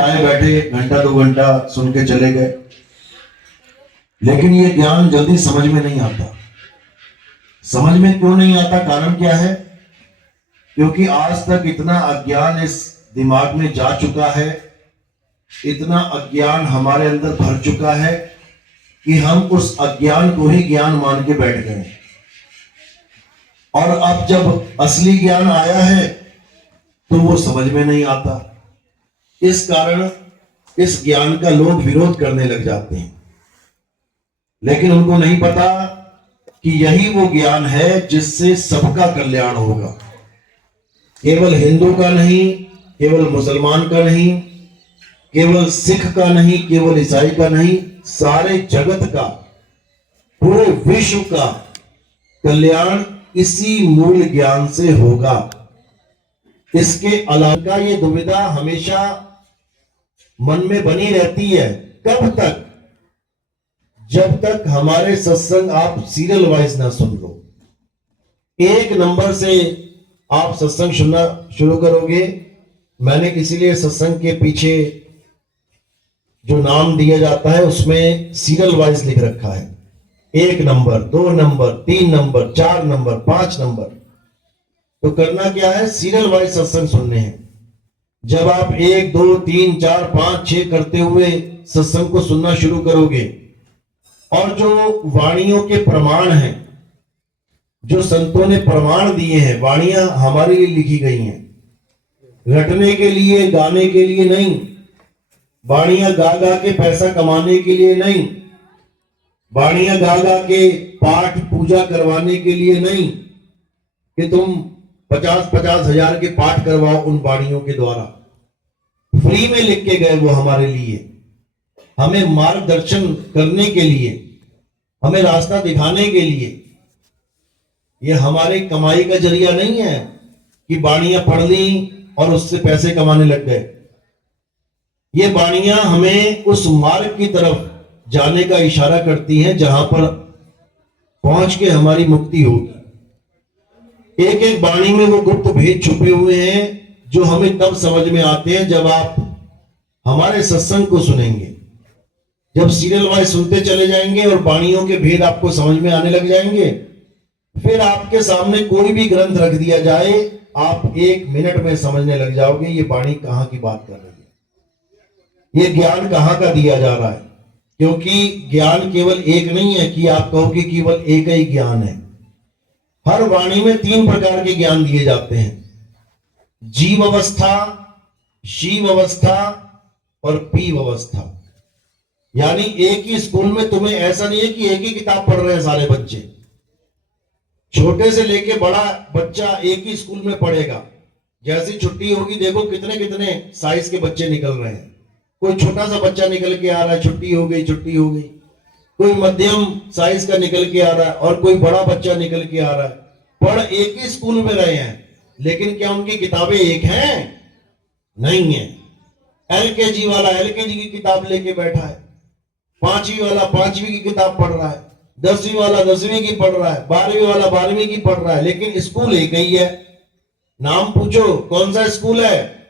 आए बैठे घंटा 2 घंटा सुन के चले गए, लेकिन ये ज्ञान जल्दी समझ में नहीं आता। समझ में क्यों नहीं आता? कारण क्या है? क्योंकि आज तक इतना अज्ञान इस दिमाग में जा चुका है, इतना अज्ञान हमारे अंदर भर चुका है कि हम उस अज्ञान को ही ज्ञान मान के बैठ गए। और अब जब असली ज्ञान आया है तो वो समझ में नहीं आता। इस कारण इस ज्ञान का लोग विरोध करने लग जाते हैं, लेकिन उनको नहीं पता कि यही वो ज्ञान है जिससे सबका कल्याण होगा। केवल हिंदू का नहीं, केवल मुसलमान का नहीं, केवल सिख का नहीं, केवल ईसाई का नहीं, सारे जगत का, पूरे विश्व का कल्याण इसी मूल ज्ञान से होगा। इसके अलावा ये दुविधा हमेशा मन में बनी रहती है। कब तक? जब तक हमारे सत्संग आप सीरियल वाइज ना सुन लो। एक नंबर से आप सत्संग सुनना शुरू करोगे। मैंने इसीलिए सत्संग के पीछे जो नाम दिया जाता है उसमें सीरियल वाइज लिख रखा है। 1 number, 2 number, 3 number, 4 number, 5 number. तो करना क्या है? सीरियल वाइज सत्संग सुनने हैं। जब आप 1, 2, 3, 4, 5, 6 करते हुए सत्संग को सुनना शुरू करोगे, और जो वाणियों के प्रमाण हैं, जो संतों ने प्रमाण दिए हैं, वाणियां हमारे लिए लिखी गई हैं, रटने के लिए, गाने के लिए नहीं, वाणियां गा गा के पैसा कमाने के लिए नहीं, वाणियां गा गा के पाठ पूजा करवाने के लिए नहीं कि तुम 50-50 हजार के पाठ करवाओ उन वाणियों के द्वारा। फ्री में लिख के गए वो हमारे लिए, हमें मार्गदर्शन करने के लिए, हमें रास्ता दिखाने के लिए। ये हमारी कमाई का जरिया नहीं है कि वाणियां पढ़ ली और उससे पैसे कमाने लग गए। ये वाणियां हमें उस मार्ग की तरफ जाने का इशारा करती हैं जहां पर पहुंच के हमारी मुक्ति होगी। एक एक वाणी में वो गुप्त भेद छुपे हुए हैं जो हमें तब समझ में आते हैं जब आप हमारे सत्संग को सुनेंगे। जब सीरियल वाइज सुनते चले जाएंगे और वाणियों के भेद आपको समझ में आने लग जाएंगे, फिर आपके सामने कोई भी ग्रंथ रख दिया जाए, आप 1 मिनट में समझने लग जाओगे ये वाणी कहां की बात कर रही है, ये ज्ञान कहां का दिया जा रहा है। क्योंकि ज्ञान केवल एक नहीं है कि आप कहो कि केवल एक ही ज्ञान है। हर वाणी में 3 प्रकार के ज्ञान दिए जाते हैं: जीव अवस्था, शिव अवस्था और पीव अवस्था। यानी एक ही स्कूल में तुम्हें ऐसा नहीं है कि एक ही किताब पढ़ रहे हैं सारे बच्चे। छोटे से लेके बड़ा बच्चा एक ही स्कूल में पढ़ेगा। जैसी छुट्टी होगी देखो कितने कितने साइज के बच्चे निकल रहे हैं। कोई छोटा सा बच्चा निकल के आ रहा है, छुट्टी हो गई, छुट्टी हो गई। कोई मध्यम साइज का निकल के आ रहा है और कोई बड़ा बच्चा निकल के आ रहा है। पढ़ एक ही स्कूल में रहे हैं, लेकिन क्या उनकी किताबें एक हैं? नहीं है। LKG वाला LKG की किताब लेके बैठा है, 5वीं वाला 5वीं की किताब पढ़ रहा है, 10वीं वाला 10वीं की पढ़ रहा है, 12वीं वाला 12वीं की पढ़ रहा है, लेकिन स्कूल एक ही है। नाम पूछो कौन सा स्कूल है?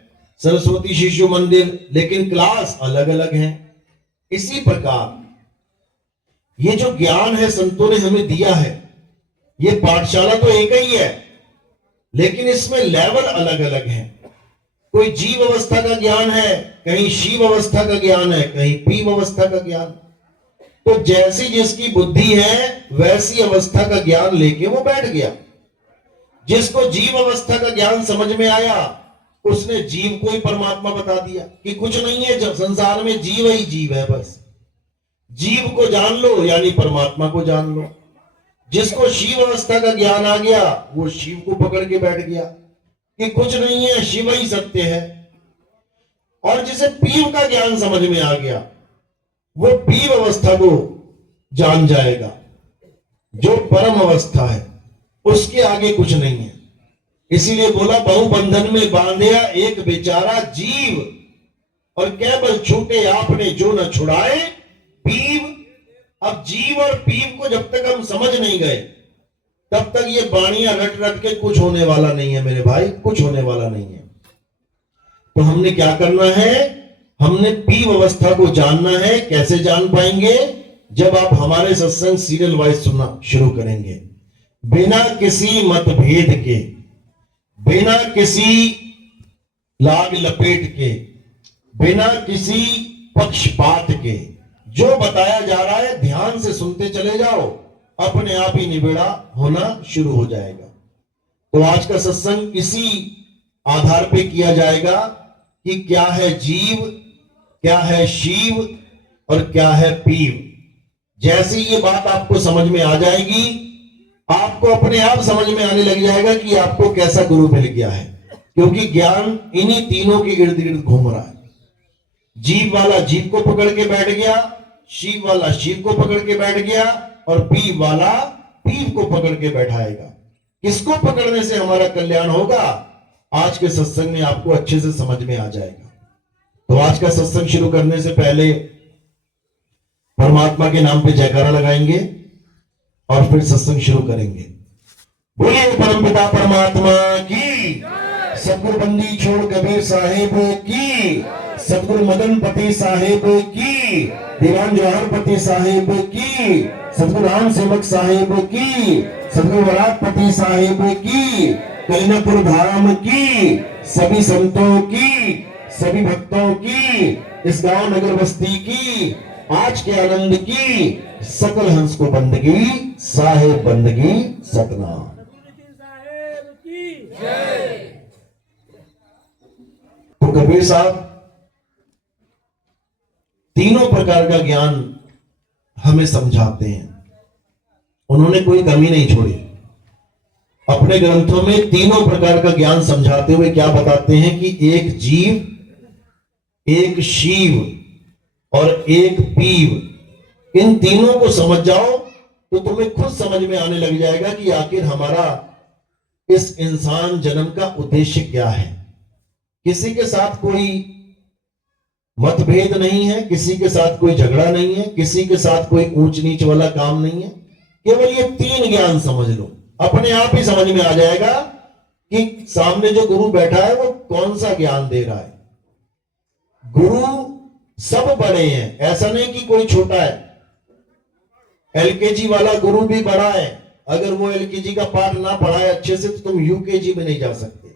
सरस्वती शिशु मंदिर, लेकिन क्लास अलग अलग है। इसी प्रकार ये जो ज्ञान है संतों ने हमें दिया है, ये पाठशाला तो एक ही है, लेकिन इसमें लेवल अलग अलग है। कोई जीव अवस्था का ज्ञान है, कहीं शिव अवस्था का ज्ञान है, कहीं पीव अवस्था का ज्ञान। तो जैसी जिसकी बुद्धि है वैसी अवस्था का ज्ञान लेके वो बैठ गया। जिसको जीव अवस्था का ज्ञान समझ में आया उसने जीव को ही परमात्मा बता दिया कि कुछ नहीं है संसार में, जीव ही जीव है। बस जीव को जान लो यानी परमात्मा को जान लो। जिसको शिव अवस्था का ज्ञान आ गया वो शिव को पकड़ के बैठ गया कि कुछ नहीं है, शिव ही सत्य है। और जिसे पीव का ज्ञान समझ में आ गया वो पीव अवस्था को जान जाएगा। जो परम अवस्था है उसके आगे कुछ नहीं है। इसीलिए बोला बहुबंधन में बांधया एक बेचारा जीव, और केवल छूटे आपने जो न छुड़ाए पीव। अब जीव और पीव को जब तक हम समझ नहीं गए तब तक ये बाणियां रट रट के कुछ होने वाला नहीं है मेरे भाई, कुछ होने वाला नहीं है। तो हमने क्या करना है? हमने पी अवस्था को जानना है। कैसे जान पाएंगे? जब आप हमारे सत्संग सीरियल वाइज सुनना शुरू करेंगे, बिना किसी मतभेद के, बिना किसी लाग लपेट के, बिना किसी पक्षपात के जो बताया जा रहा है ध्यान से सुनते चले जाओ, अपने आप ही निबेड़ा होना शुरू हो जाएगा। तो आज का सत्संग इसी आधार पे किया जाएगा कि क्या है जीव, क्या है शिव और क्या है पीव। जैसे ये बात आपको समझ में आ जाएगी, आपको अपने आप समझ में आने लग जाएगा कि आपको कैसा गुरु मिल गया है, क्योंकि ज्ञान इन्हीं तीनों के इर्द गिर्द घूम रहा है। जीव वाला जीव को पकड़ के बैठ गया, शिव वाला शिव को पकड़ के बैठ गया और पीव वाला पीव को पकड़ के बैठाएगा। किसको पकड़ने से हमारा कल्याण होगा, आज के सत्संग में आपको अच्छे से समझ में आ जाएगा। तो आज का सत्संग शुरू करने से पहले परमात्मा के नाम पे जयकारा लगाएंगे और फिर सत्संग शुरू करेंगे। बोलिए परमपिता परमात्मा की, सतगुरु बंदी छोड़ कबीर साहेब की, सतगुरु मदन पति साहेब की, दीवान जवाहर पति साहेब की, सतगुरु राम सेवक साहेब की, सतगुरु वरापति साहेब की, कलिनापुर धाम की, सभी संतों की, सभी भक्तों की, इस गांव नगर बस्ती की, आज के आनंद की, सकल हंस को बंदगी, साहेब बंदगी सतनाम। तो कबीर साहब तीनों प्रकार का ज्ञान हमें समझाते हैं। उन्होंने कोई कमी नहीं छोड़ी। अपने ग्रंथों में तीनों प्रकार का ज्ञान समझाते हुए क्या बताते हैं कि एक जीव, एक शिव और एक पीव, इन तीनों को समझ जाओ तो तुम्हें खुद समझ में आने लग जाएगा कि आखिर हमारा इस इंसान जन्म का उद्देश्य क्या है। किसी के साथ कोई मतभेद नहीं है, किसी के साथ कोई झगड़ा नहीं है, किसी के साथ कोई ऊंच नीच वाला काम नहीं है। केवल ये तीन ज्ञान समझ लो, अपने आप ही समझ में आ जाएगा कि सामने जो गुरु बैठा है वो कौन सा ज्ञान दे रहा है। गुरु सब बड़े हैं, ऐसा नहीं कि कोई छोटा है। एलकेजी वाला गुरु भी बड़ा है, अगर वो एलकेजी का पाठ ना पढ़ाए अच्छे से तो तुम यूकेजी में नहीं जा सकते।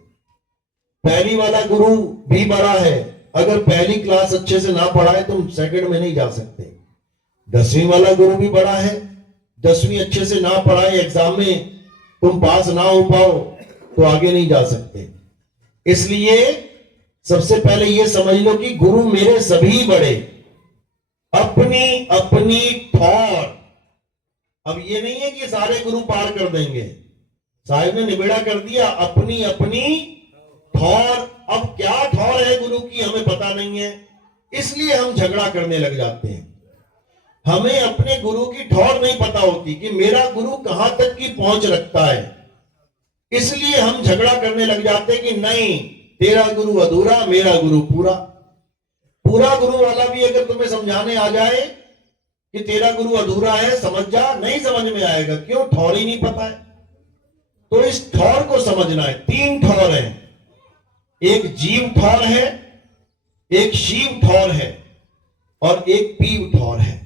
पहली वाला गुरु भी बड़ा है, अगर पहली क्लास अच्छे से ना पढ़ाए तुम सेकंड में नहीं जा सकते। 10वीं वाला गुरु भी बड़ा है, 10वीं अच्छे से ना पढ़ाए एग्जाम में तुम पास ना हो पाओ तो आगे नहीं जा सकते। इसलिए सबसे पहले ये समझ लो कि गुरु मेरे सभी बड़े, अपनी अपनी ठौर। अब ये नहीं है कि सारे गुरु पार कर देंगे, साहिब ने निबेड़ा कर दिया, अपनी अपनी ठौर। अब क्या ठौर है गुरु की हमें पता नहीं है, इसलिए हम झगड़ा करने लग जाते हैं। हमें अपने गुरु की ठौर नहीं पता होती कि मेरा गुरु कहां तक की पहुंच रखता है, इसलिए हम झगड़ा करने लग जाते हैं कि नहीं तेरा गुरु अधूरा, मेरा गुरु पूरा। पूरा गुरु वाला भी अगर तुम्हें समझाने आ जाए कि तेरा गुरु अधूरा है, समझ जा, नहीं समझ में आएगा। क्यों? ठौर ही नहीं पता है। तो इस ठौर को समझना है। तीन ठौर है, एक जीव ठौर है, एक शिव ठौर है और एक पीव ठौर है।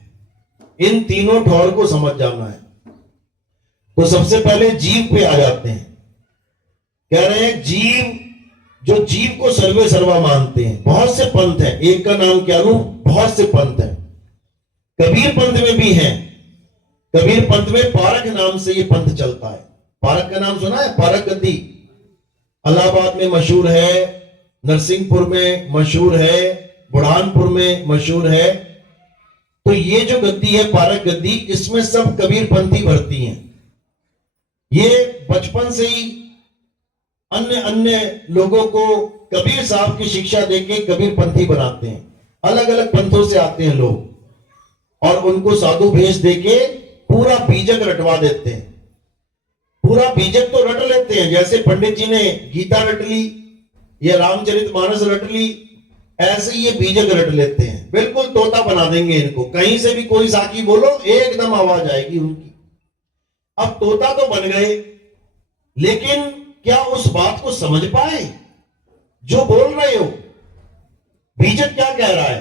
इन तीनों ठौर को समझ जाना है। तो सबसे पहले जीव पे आ जाते हैं। कह रहे हैं जीव, जो जीव को सर्वे सर्वा मानते हैं। बहुत से पंथ हैं, एक का नाम क्या लूं, बहुत से पंथ हैं। कबीर पंथ में भी हैं। कबीर पंथ में पारक नाम से ये पंथ चलता है। पारक का नाम सुना है? पारक गद्दी इलाहाबाद में मशहूर है, नरसिंहपुर में मशहूर है, बुरहानपुर में मशहूर है। तो ये जो गद्दी है पारक गद्दी, इसमें सब कबीर पंथी भर्ती हैं। ये बचपन से ही अन्य अन्य लोगों को कबीर साहब की शिक्षा देके कबीर पंथी बनाते हैं। अलग अलग पंथों से आते हैं लोग और उनको साधु भेष देके पूरा बीजक रटवा देते हैं। पूरा बीजक तो रट लेते हैं, जैसे पंडित जी ने गीता रट ली या रामचरितमानस रट ली, ऐसे ये बीजक रट लेते हैं। बिल्कुल तोता बना देंगे इनको। कहीं से भी कोई साकी बोलो एकदम आवाज आएगी उनकी। अब तोता तो बन गए, लेकिन क्या उस बात को समझ पाए जो बोल रहे हो? बीजक क्या कह रहा है?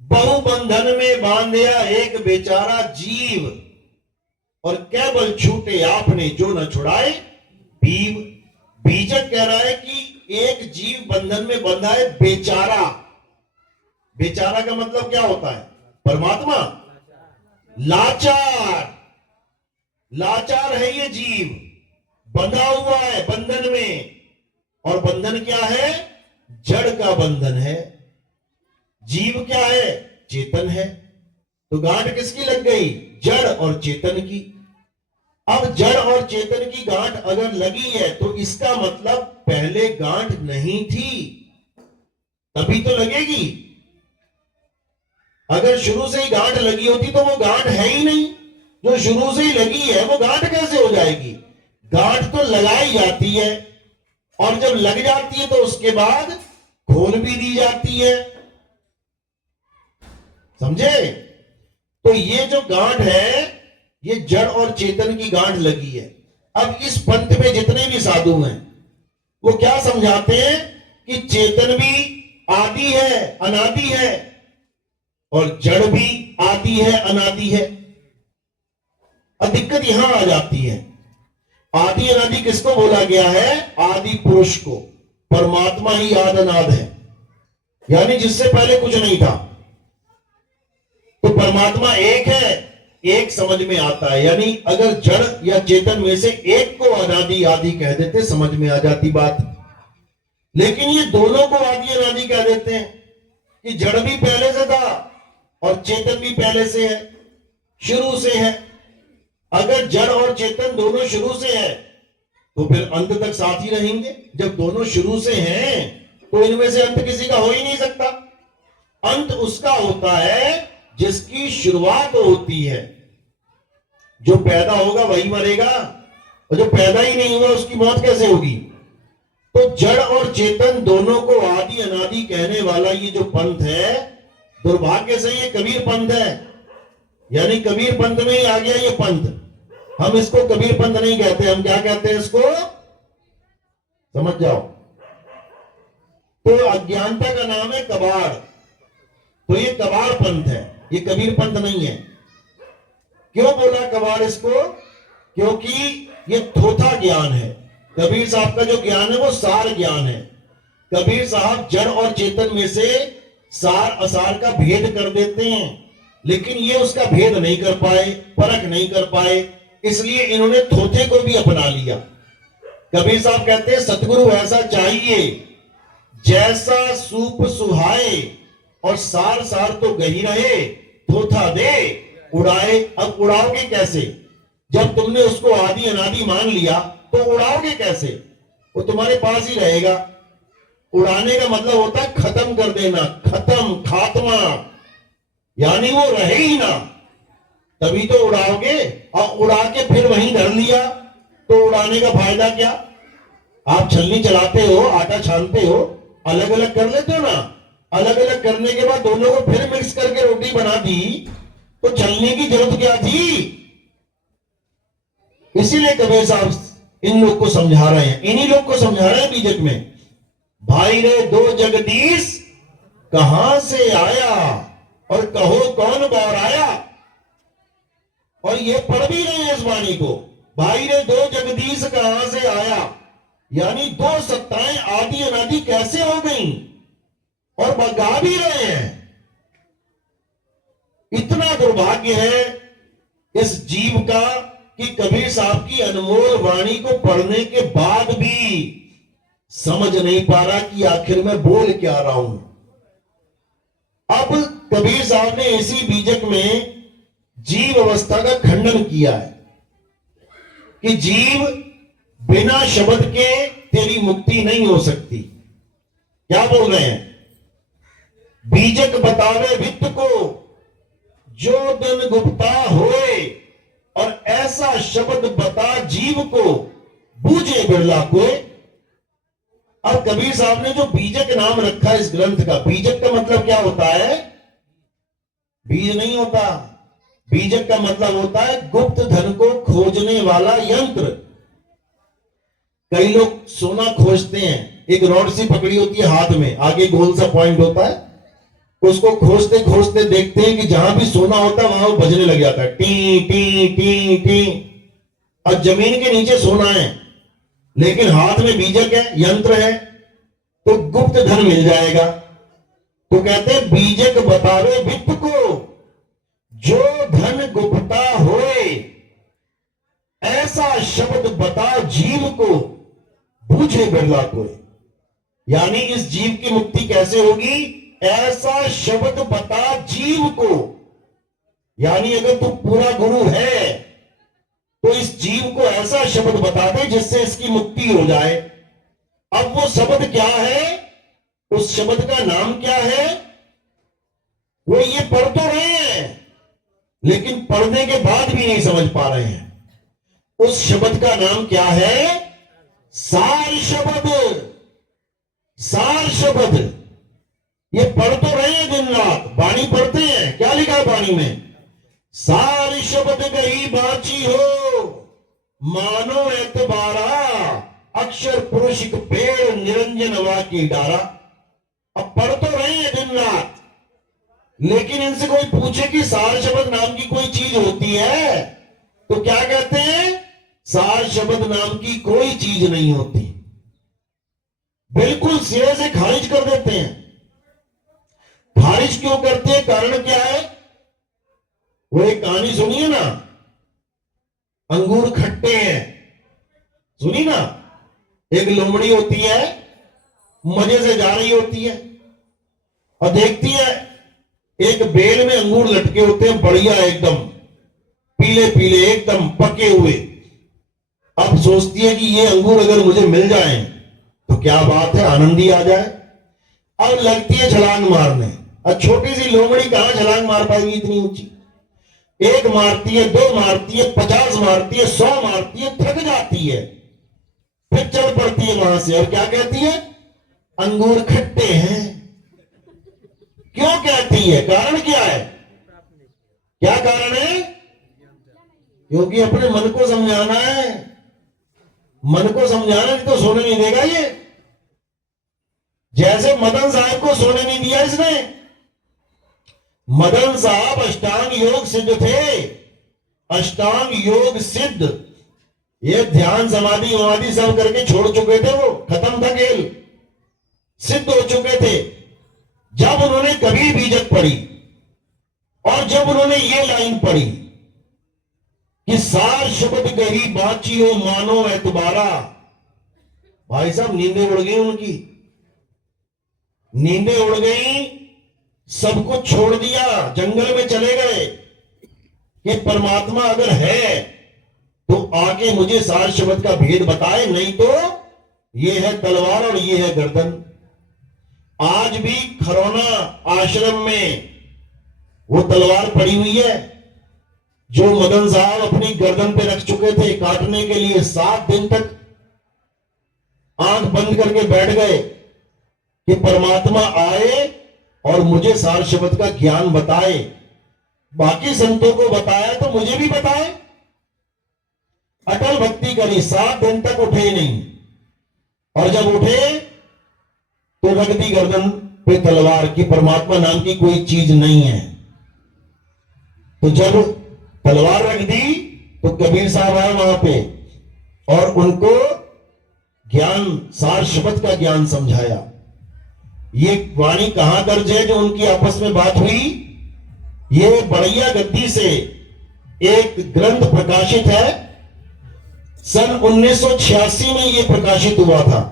बहुबंधन में बांधिया एक बेचारा जीव, और केवल छूटे आपने जो न छुड़ाए बीव। बीजक कह रहा है कि एक जीव बंधन में बंधा है बेचारा। बेचारा का मतलब क्या होता है? परमात्मा। लाचार, लाचार है ये जीव, बंधा हुआ है बंधन में। और बंधन क्या है? जड़ का बंधन है। जीव क्या है? चेतन है। तो गांठ किसकी लग गई? जड़ और चेतन की। अब जड़ और चेतन की गांठ अगर लगी है तो इसका मतलब पहले गांठ नहीं थी, तभी तो लगेगी। अगर शुरू से ही गांठ लगी होती तो वो गांठ है ही नहीं। जो शुरू से ही लगी है वो गांठ कैसे हो जाएगी? गांठ तो लगाई जाती है, और जब लग जाती है तो उसके बाद खोल भी दी जाती है। समझे? तो ये जो गांठ है ये जड़ और चेतन की गांठ लगी है। अब इस पंथ में जितने भी साधु हैं वो क्या समझाते हैं कि चेतन भी आदि है, अनादि है, और जड़ भी आदि है, अनादि है। अब दिक्कत यहां आ जाती है, आदि अनादि किसको बोला गया है? आदि पुरुष को। परमात्मा ही आद अनाद है, यानी जिससे पहले कुछ नहीं था। तो परमात्मा एक है, एक समझ में आता है। यानी अगर जड़ या चेतन में से एक को अनादि आदि कह देते समझ में आ जाती बात। लेकिन ये दोनों को आदि अनादि कह देते हैं कि जड़ भी पहले से था और चेतन भी पहले से है, शुरू से है। अगर जड़ और चेतन दोनों शुरू से है तो फिर अंत तक साथ ही रहेंगे। जब दोनों शुरू से हैं तो इनमें से अंत किसी का हो ही नहीं सकता। अंत उसका होता है जिसकी शुरुआत होती है। जो पैदा होगा वही मरेगा, और जो पैदा ही नहीं हुआ उसकी मौत कैसे होगी? तो जड़ और चेतन दोनों को आदि अनादि कहने वाला ये जो पंथ है, दुर्भाग्य से ये कबीर पंथ है। यानी कबीर पंथ में ही आ गया ये पंथ। हम इसको कबीर पंथ नहीं कहते, हम क्या कहते हैं इसको? समझ जाओ। तो अज्ञानता का नाम है कबाड़। तो ये कबाड़ पंथ है, ये कबीर पंथ नहीं है। क्यों बोला कबाड़ इसको? क्योंकि ये थोथा ज्ञान है। कबीर साहब का जो ज्ञान है वो सार ज्ञान है। कबीर साहब जड़ और चेतन में से सार असार का भेद कर देते हैं, लेकिन ये उसका भेद नहीं कर पाए, परख नहीं कर पाए, इसलिए इन्होंने थोथे को भी अपना लिया। कबीर साहब कहते हैं सतगुरु ऐसा चाहिए जैसा सूप सुहाए, और सार सार तो गही रहे, थोथा दे उड़ाए। अब उड़ाओगे कैसे? जब तुमने उसको आदि अनादि मान लिया तो उड़ाओगे कैसे? वो तुम्हारे पास ही रहेगा। उड़ाने का मतलब होता है खत्म कर देना, खत्म, खात्मा, यानी वो रहे ही ना, तभी तो उड़ाओगे। और उड़ा के फिर वहीं धर लिया तो उड़ाने का फायदा क्या? आप छलनी चलाते हो, आटा छानते हो, अलग अलग कर लेते हो ना। अलग अलग करने के बाद दोनों को फिर मिक्स करके रोटी बना दी तो चलने की जरूरत क्या थी? इसीलिए कबीर साहब इन लोग को समझा रहे हैं, इन्हीं लोग को समझा रहे हैं बीजक में। भाई रे दो जगदीश कहां से आया, और कहो कौन बार आया। और ये पढ़ भी रहे हैं इस वाणी को, भाई रे दो जगदीश कहां से आया, यानी दो सत्ताएं आदि अनादि कैसे हो गई, और बगा भी रहे हैं। इतना दुर्भाग्य है इस जीव का कि कबीर साहब की अनमोल वाणी को पढ़ने के बाद भी समझ नहीं पा रहा कि आखिर मैं बोल क्या रहा हूं। अब कबीर साहब ने इसी बीजक में जीव अवस्था का खंडन किया है कि जीव बिना शब्द के तेरी मुक्ति नहीं हो सकती। क्या बोल रहे हैं? बीजक बतावे वित्त को जो दिन गुप्ता होए, और ऐसा शब्द बता जीव को बूझे बिरला कोय। अब कबीर साहब ने जो बीजक नाम रखा इस ग्रंथ का, बीजक का मतलब क्या होता है? बीज नहीं होता। बीजक का मतलब होता है गुप्त धन को खोजने वाला यंत्र। कई लोग सोना खोजते हैं, एक रॉड सी पकड़ी होती है हाथ में, आगे गोल सा पॉइंट होता है, उसको खोजते खोजते देखते हैं कि जहां भी सोना होता है वहां वो बजने लग जाता है, टी टी टी टी। और जमीन के नीचे सोना है लेकिन हाथ में बीजक है, यंत्र है, तो गुप्त धन मिल जाएगा। तो कहते हैं बीजक बतावे वित्त को, जो धन गुप्ता होए, ऐसा शब्द बता जीव को, बूझे बिरला कोई। यानी इस जीव की मुक्ति कैसे होगी? ऐसा शब्द बता जीव को। यानी अगर तू पूरा गुरु है तो इस जीव को ऐसा शब्द बता दे जिससे इसकी मुक्ति हो जाए। अब वो शब्द क्या है? उस शब्द का नाम क्या है? वो ये पढ़ तो रहे हैं लेकिन पढ़ने के बाद भी नहीं समझ पा रहे हैं। उस शब्द का नाम क्या है? सार शब्द। सार शब्द ये पढ़ तो रहे हैं दिन रात, बाणी पढ़ते हैं, क्या लिखा है बाणी में? सार शब्द गई बाची हो, मानो एतबारा, अक्षर पुरुष पेड़ निरंजन वा की डारा। अब पढ़ तो रहे हैं दिन रात, लेकिन इनसे कोई पूछे कि सार शब्द नाम की कोई चीज होती है तो क्या कहते हैं? सार शब्द नाम की कोई चीज नहीं होती। बिल्कुल सिरे से खारिज कर देते हैं। खारिज क्यों करते हैं? कारण क्या है? वो एक कहानी सुनिए ना, अंगूर खट्टे हैं, सुनी ना? एक लोमड़ी होती है, मजे से जा रही होती है और देखती है एक बेल में अंगूर लटके होते हैं, बढ़िया एकदम पीले पीले एकदम पके हुए। अब सोचती है कि ये अंगूर अगर मुझे मिल जाए तो क्या बात है, आनंद ही आ जाए। अब लगती है छलांग मारने। अब छोटी सी लोमड़ी कहां छलांग मार पाएगी इतनी ऊंची? एक मारती है, दो मारती है, 50 मारती है, 100 मारती है, थक जाती है, फिर चल पड़ती है वहां से और क्या कहती है? अंगूर खट्टे हैं। क्यों कहती है? कारण क्या है? क्या कारण है? क्योंकि अपने मन को समझाना है। मन को समझाना नहीं तो सोने नहीं देगा ये। जैसे मदन साहब को सोने नहीं दिया इसने। मदन साहब अष्टांग योग सिद्ध थे, अष्टांग योग सिद्ध। ये ध्यान समाधि वमाधि सब करके छोड़ चुके थे, वो खत्म था खेल, सिद्ध हो चुके थे। जब उन्होंने कबीर बीजक पढ़ी और जब उन्होंने ये लाइन पढ़ी कि सार शब्द गही बाची हो, मानो एतबारा, भाई साहब नींदें उड़ गई उनकी, नींदें उड़ गई, सब कुछ छोड़ दिया, जंगल में चले गए कि परमात्मा अगर है तो आके मुझे सार शब्द का भेद बताए, नहीं तो ये है तलवार और ये है गर्दन। आज भी खरौना आश्रम में वो तलवार पड़ी हुई है जो मदन साहब अपनी गर्दन पे रख चुके थे काटने के लिए। 7 दिन तक आंख बंद करके बैठ गए कि परमात्मा आए और मुझे सार शब्द का ज्ञान बताए। बाकी संतों को बताया तो मुझे भी बताए। अटल भक्ति करी, 7 दिन तक उठे ही नहीं, और जब उठे तो रख दी गर्दन पे तलवार की परमात्मा नाम की कोई चीज नहीं है। तो जब तलवार रख दी तो कबीर साहब आए वहां पे और उनको ज्ञान, सार शब्द का ज्ञान समझाया। ये वाणी कहां दर्ज है जो उनकी आपस में बात हुई? ये बड़ैया गद्दी से एक ग्रंथ प्रकाशित है, सन 1986 में यह प्रकाशित हुआ था।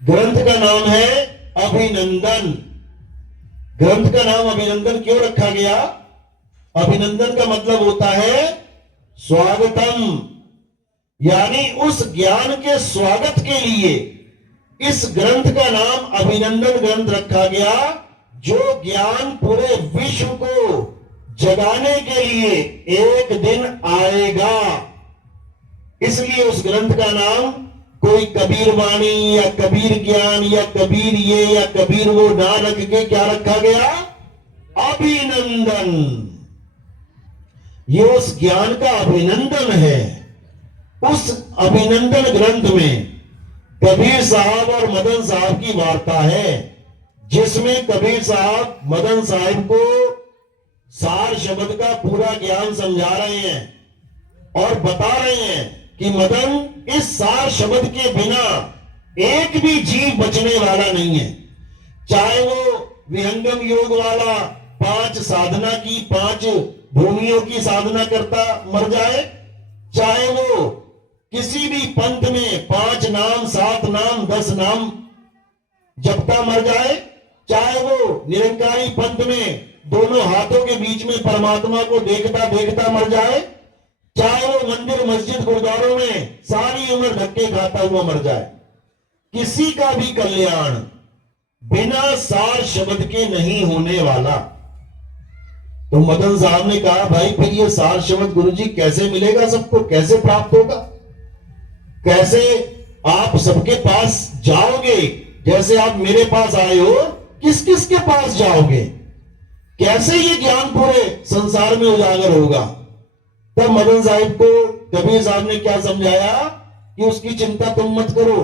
ग्रंथ का नाम है अभिनंदन। ग्रंथ का नाम अभिनंदन क्यों रखा गया? अभिनंदन का मतलब होता है स्वागतम, यानी उस ज्ञान के स्वागत के लिए इस ग्रंथ का नाम अभिनंदन ग्रंथ रखा गया, जो ज्ञान पूरे विश्व को जगाने के लिए एक दिन आएगा। इसलिए उस ग्रंथ का नाम कोई कबीर वाणी या कबीर ज्ञान या कबीर ये या कबीर वो ना रख के क्या रखा गया? अभिनंदन। ये उस ज्ञान का अभिनंदन है। उस अभिनंदन ग्रंथ में कबीर साहब और मदन साहब की वार्ता है, जिसमें कबीर साहब मदन साहब को सार शब्द का पूरा ज्ञान समझा रहे हैं और बता रहे हैं कि मदन, इस सार शब्द के बिना एक भी जीव बचने वाला नहीं है। चाहे वो विहंगम योग वाला 5 साधना की 5 भूमियों की साधना करता मर जाए, चाहे वो किसी भी पंथ में 5 नाम 7 नाम 10 नाम जपता मर जाए, चाहे वो निरंकारी पंथ में दोनों हाथों के बीच में परमात्मा को देखता देखता मर जाए, चाहे वो मंदिर मस्जिद गुरुद्वारों में सारी उम्र धक्के खाता हुआ मर जाए, किसी का भी कल्याण बिना सार शब्द के नहीं होने वाला। तो मदन साहब ने कहा, भाई फिर ये सार शब्द गुरुजी कैसे मिलेगा सबको, कैसे प्राप्त होगा, कैसे आप सबके पास जाओगे? जैसे आप मेरे पास आए हो, किस किस के पास जाओगे? कैसे ये ज्ञान पूरे संसार में उजागर होगा? तब मदन साहब को कबीर साहब ने क्या समझाया कि उसकी चिंता तुम मत करो,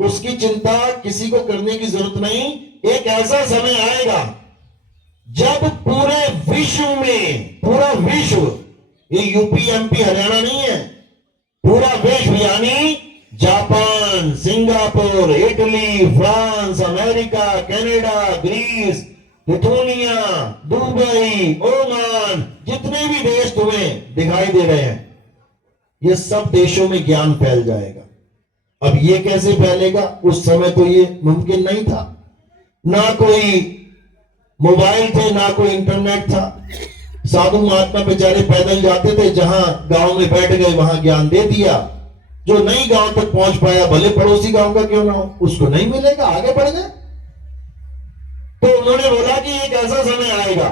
उसकी चिंता किसी को करने की जरूरत नहीं। एक ऐसा समय आएगा जब पूरे विश्व में, पूरा विश्व, ये यूपी एमपी हरियाणा नहीं है, पूरा विश्व यानी Japan, Singapore, Italy, France, America, Canada, Greece, Lithuania, Dubai, Oman, जितने भी देश तुम्हें दिखाई दे रहे हैं, ये सब देशों में ज्ञान फैल जाएगा। अब ये कैसे फैलेगा? उस समय तो ये मुमकिन नहीं था, ना कोई मोबाइल थे, ना कोई इंटरनेट था। साधु महात्मा बेचारे पैदल जाते थे, जहां गांव में बैठ गए वहां ज्ञान दे दिया। जो नहीं गांव तक पहुंच पाया, भले पड़ोसी गांव का क्यों ना हो, उसको नहीं मिलेगा, आगे बढ़ गए। तो उन्होंने बोला कि एक ऐसा समय आएगा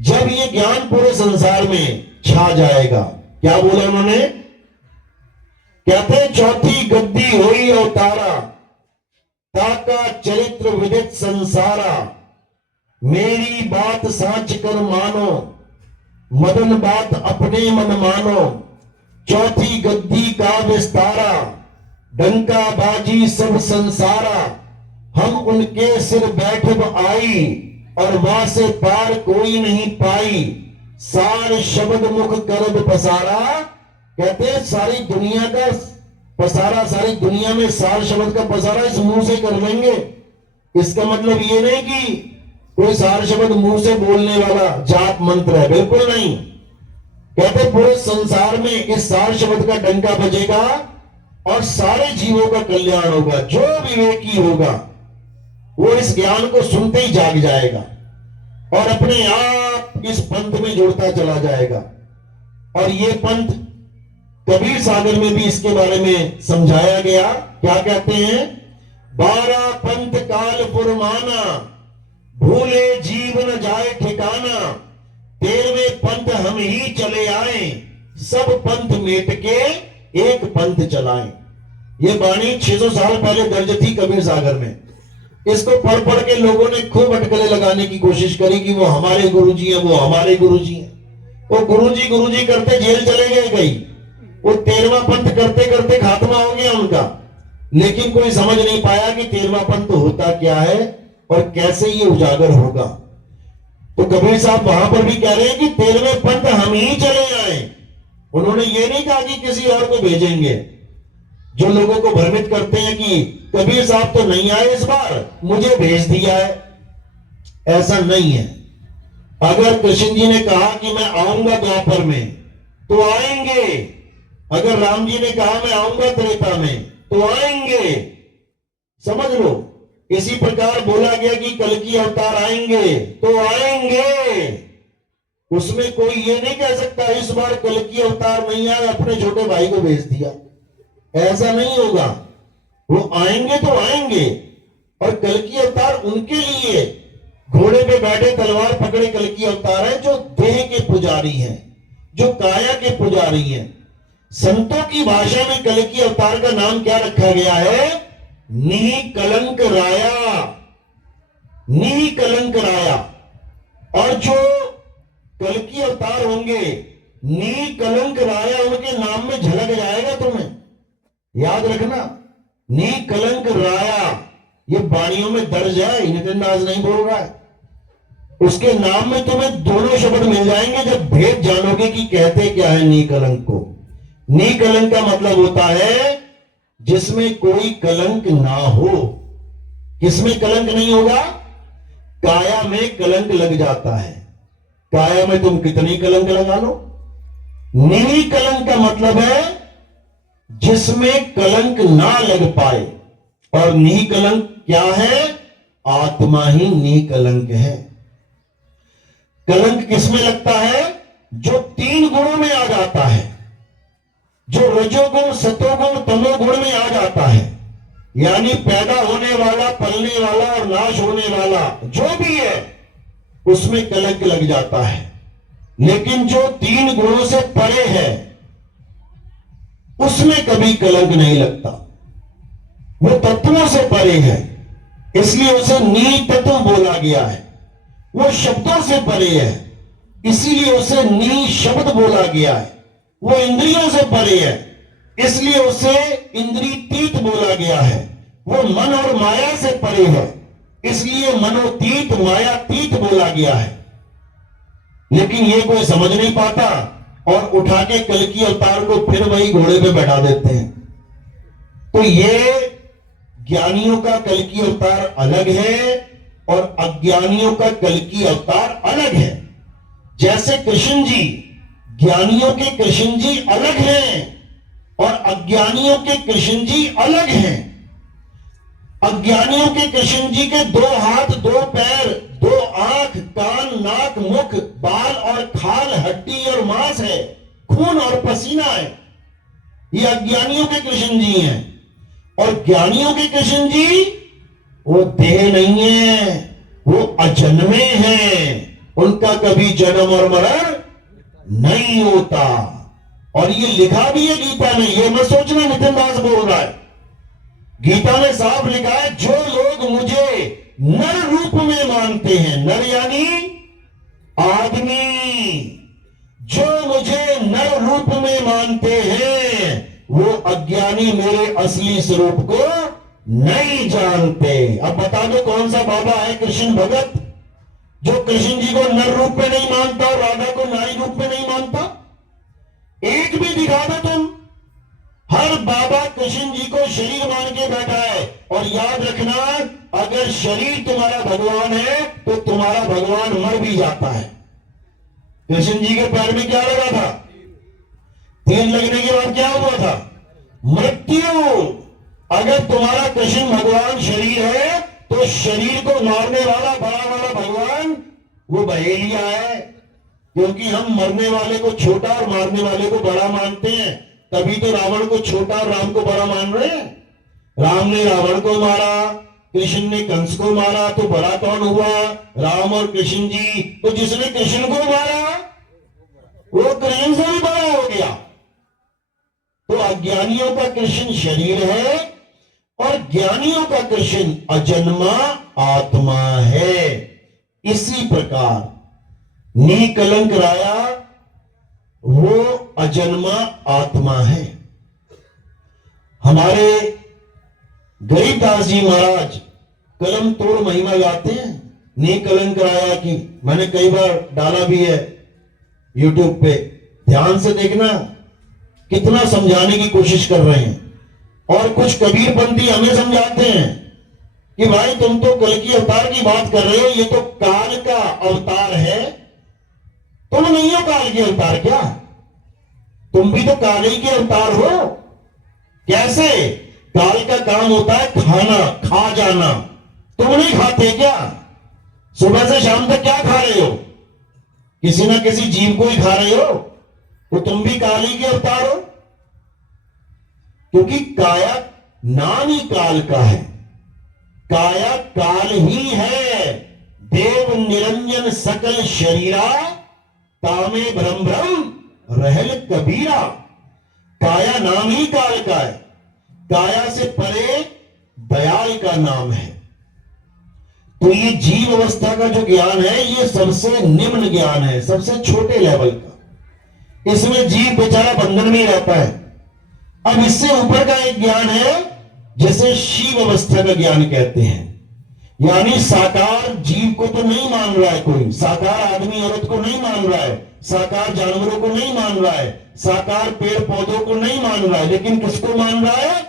जब ये ज्ञान पूरे संसार में छा जाएगा। क्या बोला उन्होंने? कहते चौथी गद्दी होई अवतारा, ताका चरित्र विदित संसारा, मेरी बात साच कर मानो, मदन बात अपने मन मानो, चौथी गद्दी का विस्तारा, डंका बाजी सब संसारा, हम उनके सिर बैठब आई, और वहां से पार कोई नहीं पाई, सार शब्द मुख करब पसारा। कहते सारी दुनिया का पसारा, सारी दुनिया में सार शब्द का पसारा इस मुंह से कर लेंगे। इसका मतलब ये नहीं कि कोई सार शब्द मुंह से बोलने वाला जाप मंत्र है, बिल्कुल नहीं। कहते पूरे संसार में इस सार शब्द का डंका बजेगा और सारे जीवों का कल्याण होगा। जो विवेकी होगा वो इस ज्ञान को सुनते ही जाग जाएगा और अपने आप इस पंथ में जुड़ता चला जाएगा। और ये पंथ कबीर सागर में भी इसके बारे में समझाया गया। क्या कहते हैं? 12 पंथ काल पुरमाना, भूले जीवन जाए ठिकाना, 13वें पंथ हम ही चले आए, सब पंथ मेट के एक पंथ चलाएं। ये वाणी 600 साल पहले दर्ज थी कबीर सागर में। इसको पढ़ पढ़ के लोगों ने खूब अटकलें लगाने की कोशिश करी कि वो हमारे गुरुजी हैं, वो हमारे गुरुजी हैं। वो गुरुजी करते जेल चले गए कई, वो 13वां पंथ करते करते खात्मा हो गया उनका। लेकिन कोई समझ नहीं पाया कि 13वां पंथ होता क्या है और कैसे ये उजागर होगा। तो कबीर साहब वहां पर भी कह रहे हैं कि 13वें पंथ हम ही चले आए। उन्होंने ये नहीं कहा कि किसी और को भेजेंगे। जो लोगों को भ्रमित करते हैं कि कबीर साहब तो नहीं आए इस बार, मुझे भेज दिया है, ऐसा नहीं है। अगर कृष्ण जी ने कहा कि मैं आऊंगा द्वापर में तो आएंगे, अगर राम जी ने कहा मैं आऊंगा त्रेता में तो आएंगे। समझ लो, इसी प्रकार बोला गया कि कल की अवतार आएंगे तो आएंगे। उसमें कोई ये नहीं कह सकता इस बार कल की अवतार नहीं आए, अपने छोटे भाई को भेज दिया। ऐसा नहीं होगा, वो आएंगे तो आएंगे। और कल की अवतार उनके लिए घोड़े पे बैठे तलवार पकड़े कल की अवतार है, जो देह के पुजारी हैं, जो काया के पुजारी हैं। संतों की भाषा में कल की अवतार का नाम क्या रखा गया है? निकलंक राया, निकलंक राया। और जो कल की अवतार होंगे निकलंक राया, उनके नाम में झलक जाएगा। तुम्हें याद रखना, नी कलंक राया, ये वाणियों में दर्ज है, नितिनदास नहीं बोल रहा है। उसके नाम में तुम्हें दोनों शब्द मिल जाएंगे जब भेद जानोगे कि कहते क्या है नी कलंक को। नी कलंक का मतलब होता है जिसमें कोई कलंक ना हो। किसमें कलंक नहीं होगा? काया में कलंक लग जाता है। काया में तुम कितनी कलंक लगा लो। नी कलंक का मतलब है जिसमें कलंक ना लग पाए। और नी कलंक क्या है? आत्मा ही नी कलंक है। कलंक किसमें लगता है? जो तीन गुणों में आ जाता है, जो रजोगुण सतोगुण तमोगुण में आ जाता है, यानी पैदा होने वाला, पलने वाला और नाश होने वाला जो भी है उसमें कलंक लग जाता है। लेकिन जो तीन गुणों से परे है उसमें कभी कलंक नहीं लगता। वो तत्वों से परे है, इसलिए उसे नी तत्व बोला गया है। वो शब्दों से परे है, इसीलिए उसे नी शब्द बोला गया है। वो इंद्रियों से परे है, इसलिए उसे इंद्रियतीत बोला गया है। वो मन और माया से परे है, इसलिए मनोतीत मायातीत बोला गया है। लेकिन ये कोई समझ नहीं पाता और उठा के कल्कि अवतार को फिर वही घोड़े पे बैठा देते हैं। तो ये ज्ञानियों का कल्कि अवतार अलग है और अज्ञानियों का कल्कि अवतार अलग है। जैसे कृष्ण जी, ज्ञानियों के कृष्ण जी अलग हैं और अज्ञानियों के कृष्ण जी अलग हैं। अज्ञानियों के कृष्ण जी के 2 हाथ 2 पैर 2 आंख कान नाक मुख बाल और खाल हड्डी और मांस है, खून और पसीना है। ये अज्ञानियों के कृष्ण जी हैं। और ज्ञानियों के कृष्ण जी वो देह नहीं है, वो अजन्मे हैं। उनका कभी जन्म और मरण नहीं होता। और ये लिखा भी है गीता में, ये मत सोचना नितिनदास बोल रहा है। गीता में साफ लिखा है, जो लोग मुझे नर रूप में मानते हैं, नर यानी आदमी, जो मुझे नर रूप में मानते हैं वो अज्ञानी मेरे असली स्वरूप को नहीं जानते। अब बता दो कौन सा बाबा है कृष्ण भगत जो कृष्ण जी को नर रूप में नहीं मानता और राधा को नारी रूप में नहीं मानता? एक भी दिखा दो तुम। हर बाबा कृष्ण जी को शरीर मान के बैठा है। और याद रखना, अगर शरीर तुम्हारा भगवान है तो तुम्हारा भगवान मर भी जाता है। कृष्ण जी के पैर में क्या लगा था? तेल लगने के बाद क्या हुआ था? मृत्यु। अगर तुम्हारा कृष्ण भगवान शरीर है तो शरीर को मारने वाला बड़ा वाला भगवान वो बहेलिया है। क्योंकि हम मरने वाले को छोटा और मारने वाले को बड़ा मानते हैं, तभी तो रावण को छोटा और राम को बड़ा मान रहे हैं। राम ने रावण को मारा, कृष्ण ने कंस को मारा, तो बड़ा कौन हुआ? राम और कृष्ण जी। तो जिसने कृष्ण को मारा वो कृष्ण से भी बड़ा हो गया। तो अज्ञानियों का कृष्ण शरीर है और ज्ञानियों का कृष्ण अजन्मा आत्मा है। इसी प्रकार नी कलंक राया वो अजन्मा आत्मा है। हमारे गरीबदास जी महाराज कलम तोड़ महिमा गाते हैं नी कलंक राया की। मैंने कई बार डाला भी है यूट्यूब पे, ध्यान से देखना कितना समझाने की कोशिश कर रहे हैं। और कुछ कबीरपंथी हमें समझाते हैं कि भाई तुम तो कल्कि अवतार की बात कर रहे हो, ये तो काल का अवतार है, तुम नहीं हो काल के अवतार क्या? तुम भी तो काल ही के अवतार हो। कैसे? काल का काम होता है खाना, खा जाना। तुम नहीं खाते क्या? सुबह से शाम तक क्या खा रहे हो? किसी ना किसी जीव को ही खा रहे हो। तो तुम भी काल ही के अवतार हो। क्योंकि काया नाम ही काल का है, काया काल ही है। देव निरंजन सकल शरीरा, तामे भ्रम भ्रम रहल कबीरा। काया नाम ही काल का है, काया से परे दयाल का नाम है। तो ये जीव अवस्था का जो ज्ञान है ये सबसे निम्न ज्ञान है, सबसे छोटे लेवल का। इसमें जीव बेचारा बंधन में रहता है। अब इससे ऊपर का एक ज्ञान है जिसे शिव अवस्था का ज्ञान कहते हैं। यानी साकार जीव को तो नहीं मान रहा है कोई, साकार आदमी औरत को नहीं मान रहा है, साकार जानवरों को नहीं मान रहा है, साकार पेड़ पौधों को नहीं मान रहा है, लेकिन किसको मान रहा है?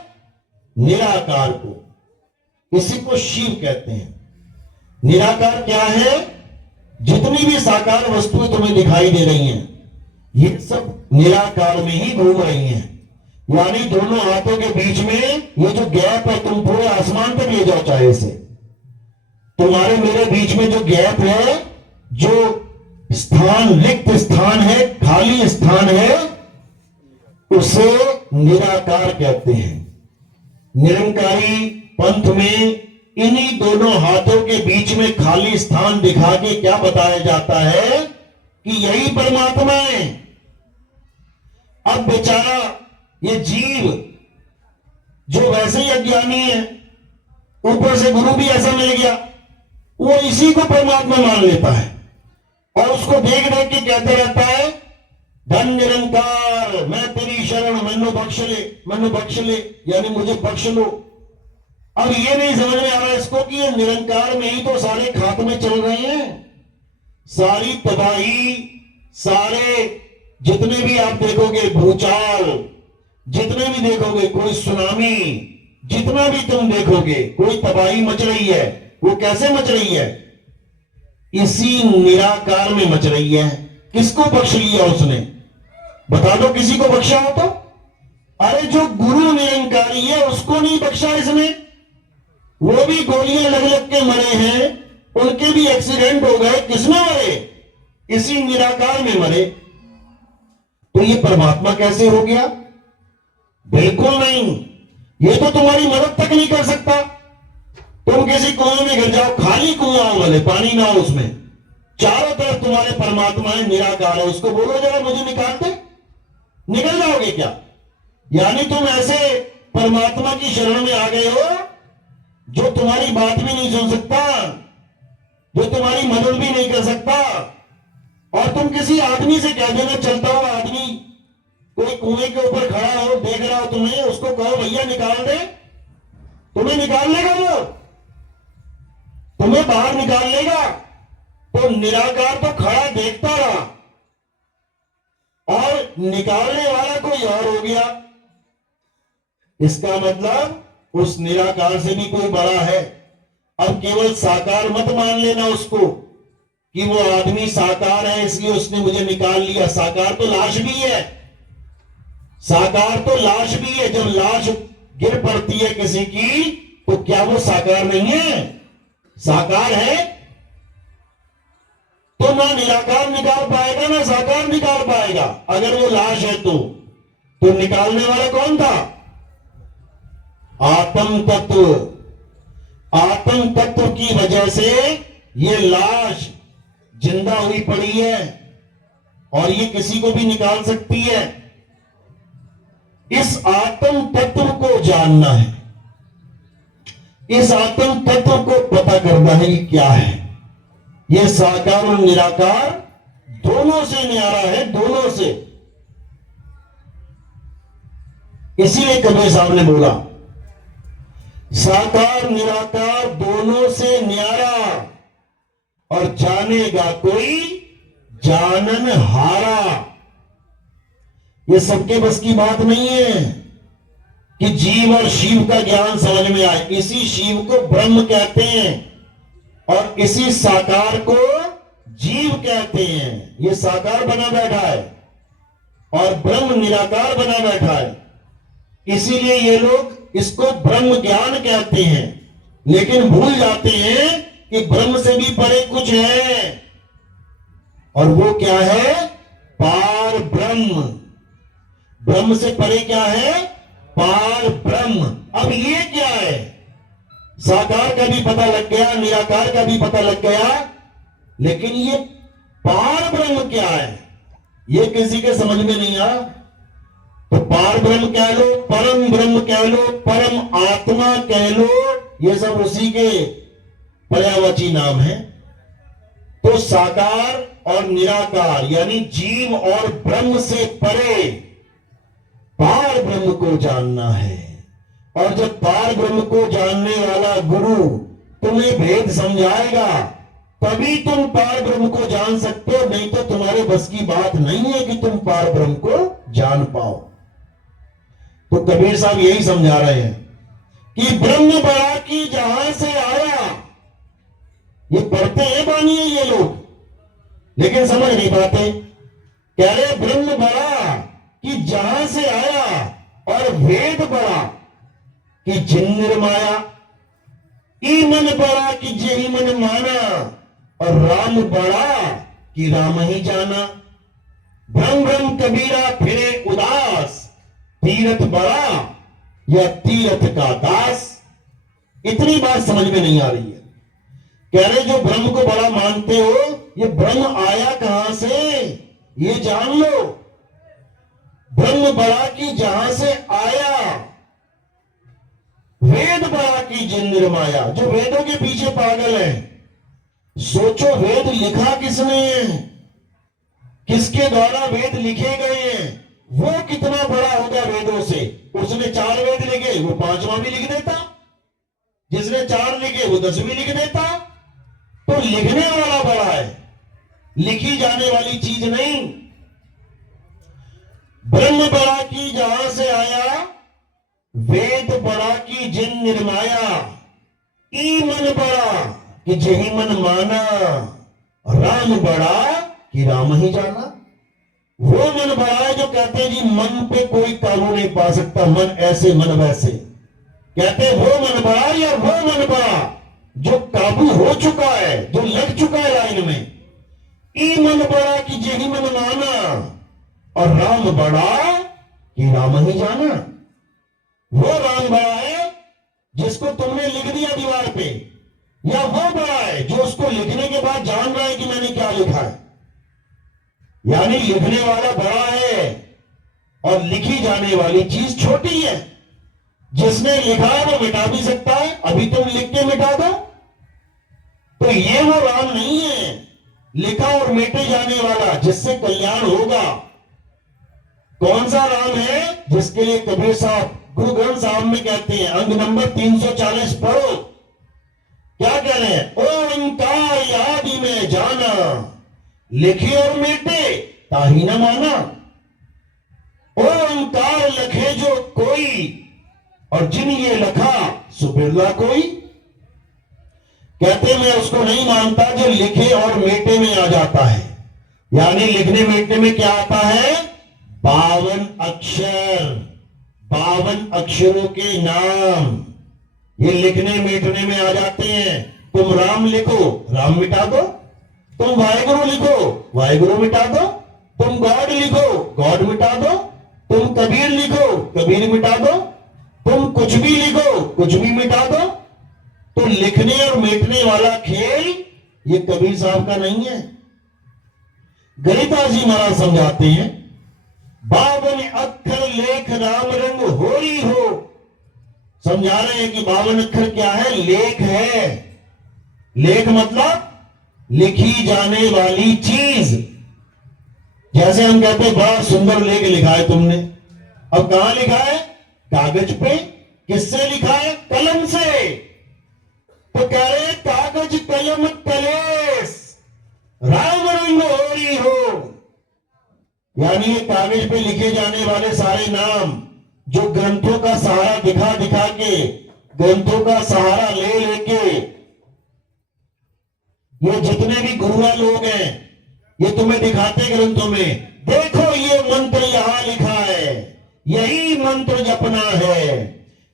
निराकार को। इसी को शिव कहते हैं। निराकार क्या है? जितनी भी साकार वस्तुएं तुम्हें दिखाई दे रही हैं, ये सब निराकार में ही घूम रही हैं। यानी दोनों हाथों के बीच में ये जो गैप है, तुम पूरे आसमान तक ले जाओ चाहे इसे, तुम्हारे मेरे बीच में जो गैप है, जो स्थान, रिक्त स्थान है, खाली स्थान है, उसे निराकार कहते हैं। निरंकारी पंथ में इन्हीं दोनों हाथों के बीच में खाली स्थान दिखा के क्या बताया जाता है कि यही परमात्मा है। अब बेचारा ये जीव जो वैसे ही अज्ञानी है, ऊपर से गुरु भी ऐसा मिल गया, वो इसी को परमात्मा मान लेता है और उसको देख देख के कहते रहता है, धन निरंकार मैं तेरी शरण, मैनू बख्श ले, यानी मुझे बख्श लो। अब ये नहीं समझ में आ रहा इसको कि ये निरंकार में ही तो सारे खात्मे चल रहे हैं, सारी तबाही, सारे जितने भी आप देखोगे भूचाल, जितने भी देखोगे, कोई सुनामी, जितना भी तुम देखोगे, कोई तबाही मच रही है, वो कैसे मच रही है? इसी निराकार में मच रही है। किसको बख्श लिया उसने? बता दो किसी को बख्शा हो तो? अरे जो गुरु निरंकारी है उसको नहीं बख्शा इसने, वो भी गोलियां लग लग के मरे हैं, उनके भी एक्सीडेंट हो गए, किसमें मरे? इसी निराकार में मरे। तो ये परमात्मा कैसे हो गया? बिल्कुल नहीं, ये तो तुम्हारी मदद तक नहीं कर सकता। तुम किसी कुएं में गिर जाओ, खाली कुआं हो भले, पानी ना हो उसमें, चारों तरफ तुम्हारे परमात्मा है, निराकार है, उसको बोलो जरा मुझे निकाल दे, निकल जाओगे क्या? यानी तुम ऐसे परमात्मा की शरण में आ गए हो जो तुम्हारी बात भी नहीं सुन सकता, जो तुम्हारी मदद भी नहीं कर सकता। और तुम किसी आदमी से कह देना, चलता हुआ आदमी कोई कुएं के ऊपर खड़ा हो, देख रहा हो तुम्हें, उसको कहो भैया निकाल दे, तुम्हें निकाल लेगा वो, तुम्हें बाहर निकाल लेगा। तो निराकार तो खड़ा देखता रहा और निकालने वाला कोई और हो गया। इसका मतलब उस निराकार से भी कोई बड़ा है। अब केवल साकार मत मान लेना उसको कि वो आदमी साकार है इसलिए उसने मुझे निकाल लिया। साकार तो लाश भी है, साकार तो लाश भी है। जब लाश गिर पड़ती है किसी की तो क्या वो साकार नहीं है? साकार है। तो ना निराकार निकाल पाएगा ना साकार निकाल पाएगा। अगर वो लाश है तो निकालने वाला कौन था? आत्म तत्व। आत्म तत्व की वजह से ये लाश जिंदा हुई पड़ी है और ये किसी को भी निकाल सकती है। इस आत्म तत्व को जानना है, इस आत्म तत्व को पता करना है कि क्या है। यह साकार और निराकार दोनों से न्यारा है, दोनों से। इसीलिए कबीर साहब ने बोला साकार निराकार दोनों से न्यारा और जानेगा कोई जानन हारा। ये सबके बस की बात नहीं है कि जीव और शिव का ज्ञान समझ में आए। इसी शिव को ब्रह्म कहते हैं और इसी साकार को जीव कहते हैं। ये साकार बना बैठा है और ब्रह्म निराकार बना बैठा है। इसीलिए ये लोग इसको ब्रह्म ज्ञान कहते हैं, लेकिन भूल जाते हैं कि ब्रह्म से भी परे कुछ है। और वो क्या है? पार ब्रह्म। ब्रह्म से परे क्या है? पार ब्रह्म। अब ये क्या है? साकार का भी पता लग गया, निराकार का भी पता लग गया, लेकिन ये पार ब्रह्म क्या है ये किसी के समझ में नहीं आ। तो पार ब्रह्म कह लो, परम ब्रह्म कह लो, परम आत्मा कह लो, ये सब उसी के पर्यायवाची नाम है। तो साकार और निराकार यानी जीव और ब्रह्म से परे पार ब्रह्म को जानना है। और जब पार ब्रह्म को जानने वाला गुरु तुम्हें भेद समझाएगा तभी तुम पार ब्रह्म को जान सकते हो, नहीं तो तुम्हारे बस की बात नहीं है कि तुम पार ब्रह्म को जान पाओ। तो कबीर साहब यही समझा रहे हैं कि ब्रह्म बड़ा की जहां से आया। ये पढ़ते हैं बानी है ये लोग, लेकिन समझ नहीं पाते। कह रहे ब्रह्म बड़ा कि जहां से आया और वेद बड़ा कि जिन निर्माया। ई मन बड़ा कि जेहि मन माना और राम बड़ा कि राम ही जाना। भ्रम भ्रम कबीरा फिरे उदास, तीरथ बड़ा या तीरथ का दास। इतनी बात समझ में नहीं आ रही है। कह रहे जो ब्रह्म को बड़ा मानते हो, ये ब्रह्म आया कहां से ये जान लो। ब्रह्म बड़ा की जहां से आया, वेद बड़ा की जिन निर्माया। जो वेदों के पीछे पागल है, सोचो वेद लिखा किसने है, किसके द्वारा वेद लिखे गए हैं, वो कितना बड़ा होगा वेदों से। उसने 4 वेद लिखे, वो 5वां भी लिख देता। जिसने 4 लिखे वो 10 भी लिख देता। तो लिखने वाला बड़ा है, लिखी जाने वाली चीज नहीं। ब्रह्म बड़ा की जहां से आया, वेद बड़ा की जिन निर्माया। ई मन बड़ा कि जेहि मन माना, राम बड़ा कि राम ही जाना। वो मन बड़ा है जो कहते हैं जी मन पे कोई काबू नहीं पा सकता, मन ऐसे मन वैसे। कहते वो मन बड़ा या वो मन बड़ा जो काबू हो चुका है, जो लग चुका है लाइन में। ई मन बड़ा कि जेहि मन माना और राम बड़ा कि राम ही जाना। वो राम बड़ा है जिसको तुमने लिख दिया दीवार पे, या वो बड़ा है जो उसको लिखने के बाद जान रहा है कि मैंने क्या लिखा है। यानी लिखने वाला बड़ा है और लिखी जाने वाली चीज छोटी है। जिसने लिखा है वो मिटा भी सकता है, अभी तुम लिख के मिटा दो। तो ये वो राम नहीं है लिखा और मिटे जाने वाला, जिससे कल्याण होगा। कौन सा राम है? जिसके लिए कबीर साहब गुरु ग्रंथ साहब में कहते हैं, अंग नंबर 340 पढ़ो। क्या कह रहे हैं? ओंकार आदि में जाना, लिखे और मिटे ताही न माना। ओंकार लखे जो कोई और जिन ये लखा सो बिरला कोई। कहते मैं उसको नहीं मानता जो लिखे और मेटे में आ जाता है। यानी लिखने मेटने में क्या आता है? 52 अक्षर, 52 अक्षरों के नाम ये लिखने मेटने में आ जाते हैं। तुम राम लिखो, राम मिटा दो। तुम वाहेगुरु लिखो, वाहेगुरु मिटा दो। तुम गॉड लिखो, गॉड मिटा दो। तुम कबीर लिखो, कबीर मिटा दो। तुम कुछ भी लिखो, कुछ भी मिटा दो। तो लिखने और मिटने वाला खेल ये कबीर साहब का नहीं है। गणिता जी महाराज समझाते हैं, 52 अक्षर लेख राम रंग होरी हो। समझा रहे हैं कि 52 अक्षर क्या है? लेख है। लेख मतलब लिखी जाने वाली चीज। जैसे हम कहते हैं बड़ा सुंदर लेख लिखा है तुमने, अब कहां लिखा है? कागज पे। किससे लिखा है? कलम से। तो कह रहे कागज कलम कलेस राम रंग होरी हो। यानी ये कागज पे लिखे जाने वाले सारे नाम जो ग्रंथों का सहारा दिखा दिखा के, ग्रंथों का सहारा ले लेके, ये जितने भी गुरुआ लोग हैं ये तुम्हें दिखाते ग्रंथों में, देखो ये मंत्र यहां लिखा है, यही मंत्र जपना है।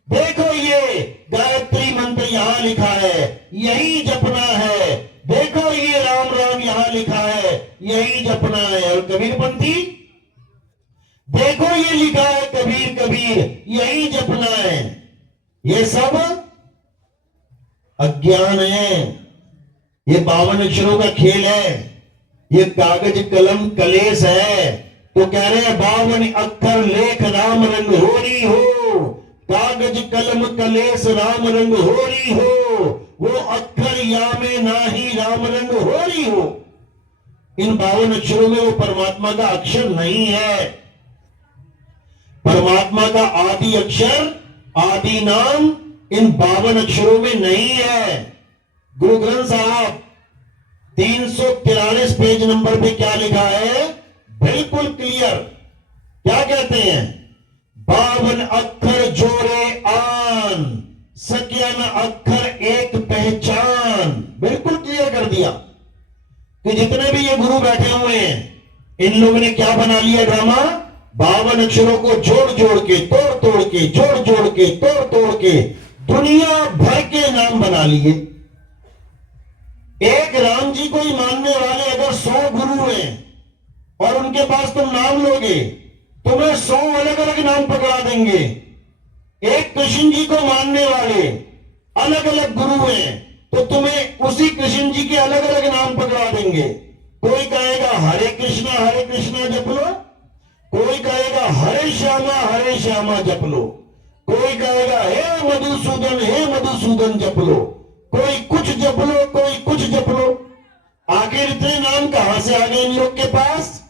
देखो ये गायत्री मंत्र यहां लिखा है, यही जपना है। देखो ये राम राम यहां लिखा है, यही जपना है। और कबीरपंथी, देखो ये लिखा है कबीर कबीर, यही जपना है। ये सब अज्ञान है। ये 52 अक्षरों का खेल है। ये कागज कलम कलेस है। तो कह रहे हैं 52 अक्षर लेख राम रंग होरी हो। कागज कलम कलेस राम रंग होरी हो। वो अक्षर या में ना ही राम रंग होरी हो। इन 52 अक्षरों में वो परमात्मा का अक्षर नहीं है। परमात्मा का आदि अक्षर आदि नाम इन 52 अक्षरों में नहीं है। गुरु ग्रंथ साहब 343 पेज नंबर पे क्या लिखा है, बिल्कुल क्लियर। क्या कहते हैं, 52 अक्षर जोड़े आन, सक्यन अक्षर एक पहचान। बिल्कुल क्लियर कर दिया कि जितने भी ये गुरु बैठे हुए हैं, इन लोगों ने क्या बना लिया ड्रामा, 52 अक्षरों को जोड़ जोड़ के, तोड़ तोड़ के, जोड़ जोड़ के, तोड़ तोड़ के दुनिया भर के नाम बना लिए। एक राम जी को ही मानने वाले अगर 100 गुरु हैं और उनके पास तुम नाम लोगे, तुम्हें 100 अलग अलग नाम पकड़ा देंगे। एक कृष्ण जी को मानने वाले अलग अलग गुरु हैं तो तुम्हें उसी कृष्ण जी के अलग अलग नाम पकड़ा देंगे। कोई कहेगा हरे कृष्णा जप लो, कोई कहेगा हरे श्यामा जप लो, कोई कहेगा हे मधुसूदन जप लो, कोई कुछ जप लो, कोई कुछ जप लो। आखिर इतने नाम कहां से आ गए इन लोग के पास,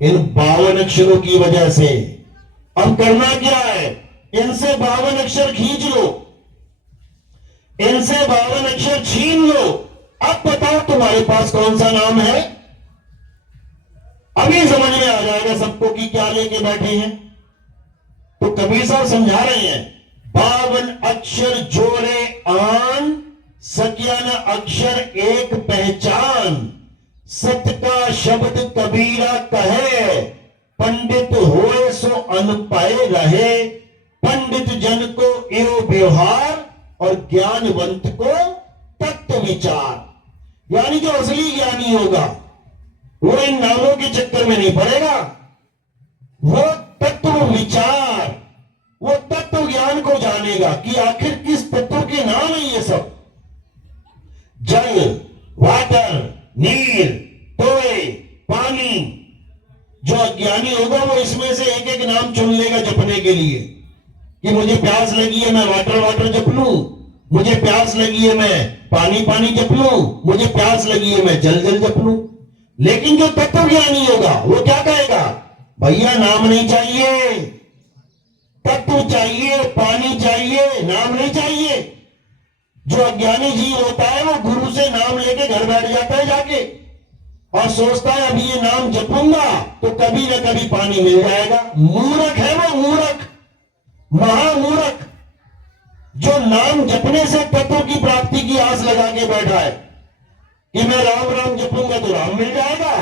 इन 52 अक्षरों की वजह से। अब करना क्या है, इनसे 52 अक्षर खींच लो, इनसे 52 अक्षर छीन लो। अब बताओ तुम्हारे पास कौन सा नाम है। अभी समझ में आ जाएगा सबको कि क्या लेके बैठे हैं। तो कबीर साहब समझा रहे हैं, 52 अक्षर जोड़े आन, सक्यन अक्षर एक पहचान। सत्य का शब्द कबीरा कहे, पंडित होए सो अनपढ़ रहे। पंडित जन को एवं व्यवहार और ज्ञानवंत को तत्व विचार। यानी जो असली ज्ञानी होगा वो इन नामों के चक्कर में नहीं पड़ेगा, वो तत्व विचार, वो तत्व ज्ञान को जानेगा कि आखिर किस तत्व के नाम है ये सब। जल, वाटर, नीर, तोय, पानी। जो अज्ञानी होगा वो इसमें से एक एक नाम चुन लेगा जपने के लिए कि मुझे प्यास लगी है मैं वाटर जप लूं, मुझे प्यास लगी है मैं पानी जप लूं, मुझे प्यास लगी है मैं जल जप लूं। लेकिन जो तत्व ज्ञानी होगा वो क्या कहेगा, भैया नाम नहीं चाहिए, तत्व चाहिए, पानी चाहिए, नाम नहीं चाहिए। जो अज्ञानी जीव होता है वो गुरु से नाम लेके घर बैठ जाता है जाके और सोचता है अभी ये नाम जपूंगा तो कभी ना कभी पानी मिल जाएगा। मूर्ख है वो, मूर्ख, महामूर्ख, जो नाम जपने से तत्व की प्राप्ति की आस लगा के बैठा है कि मैं राम जपूंगा तो राम मिल जाएगा,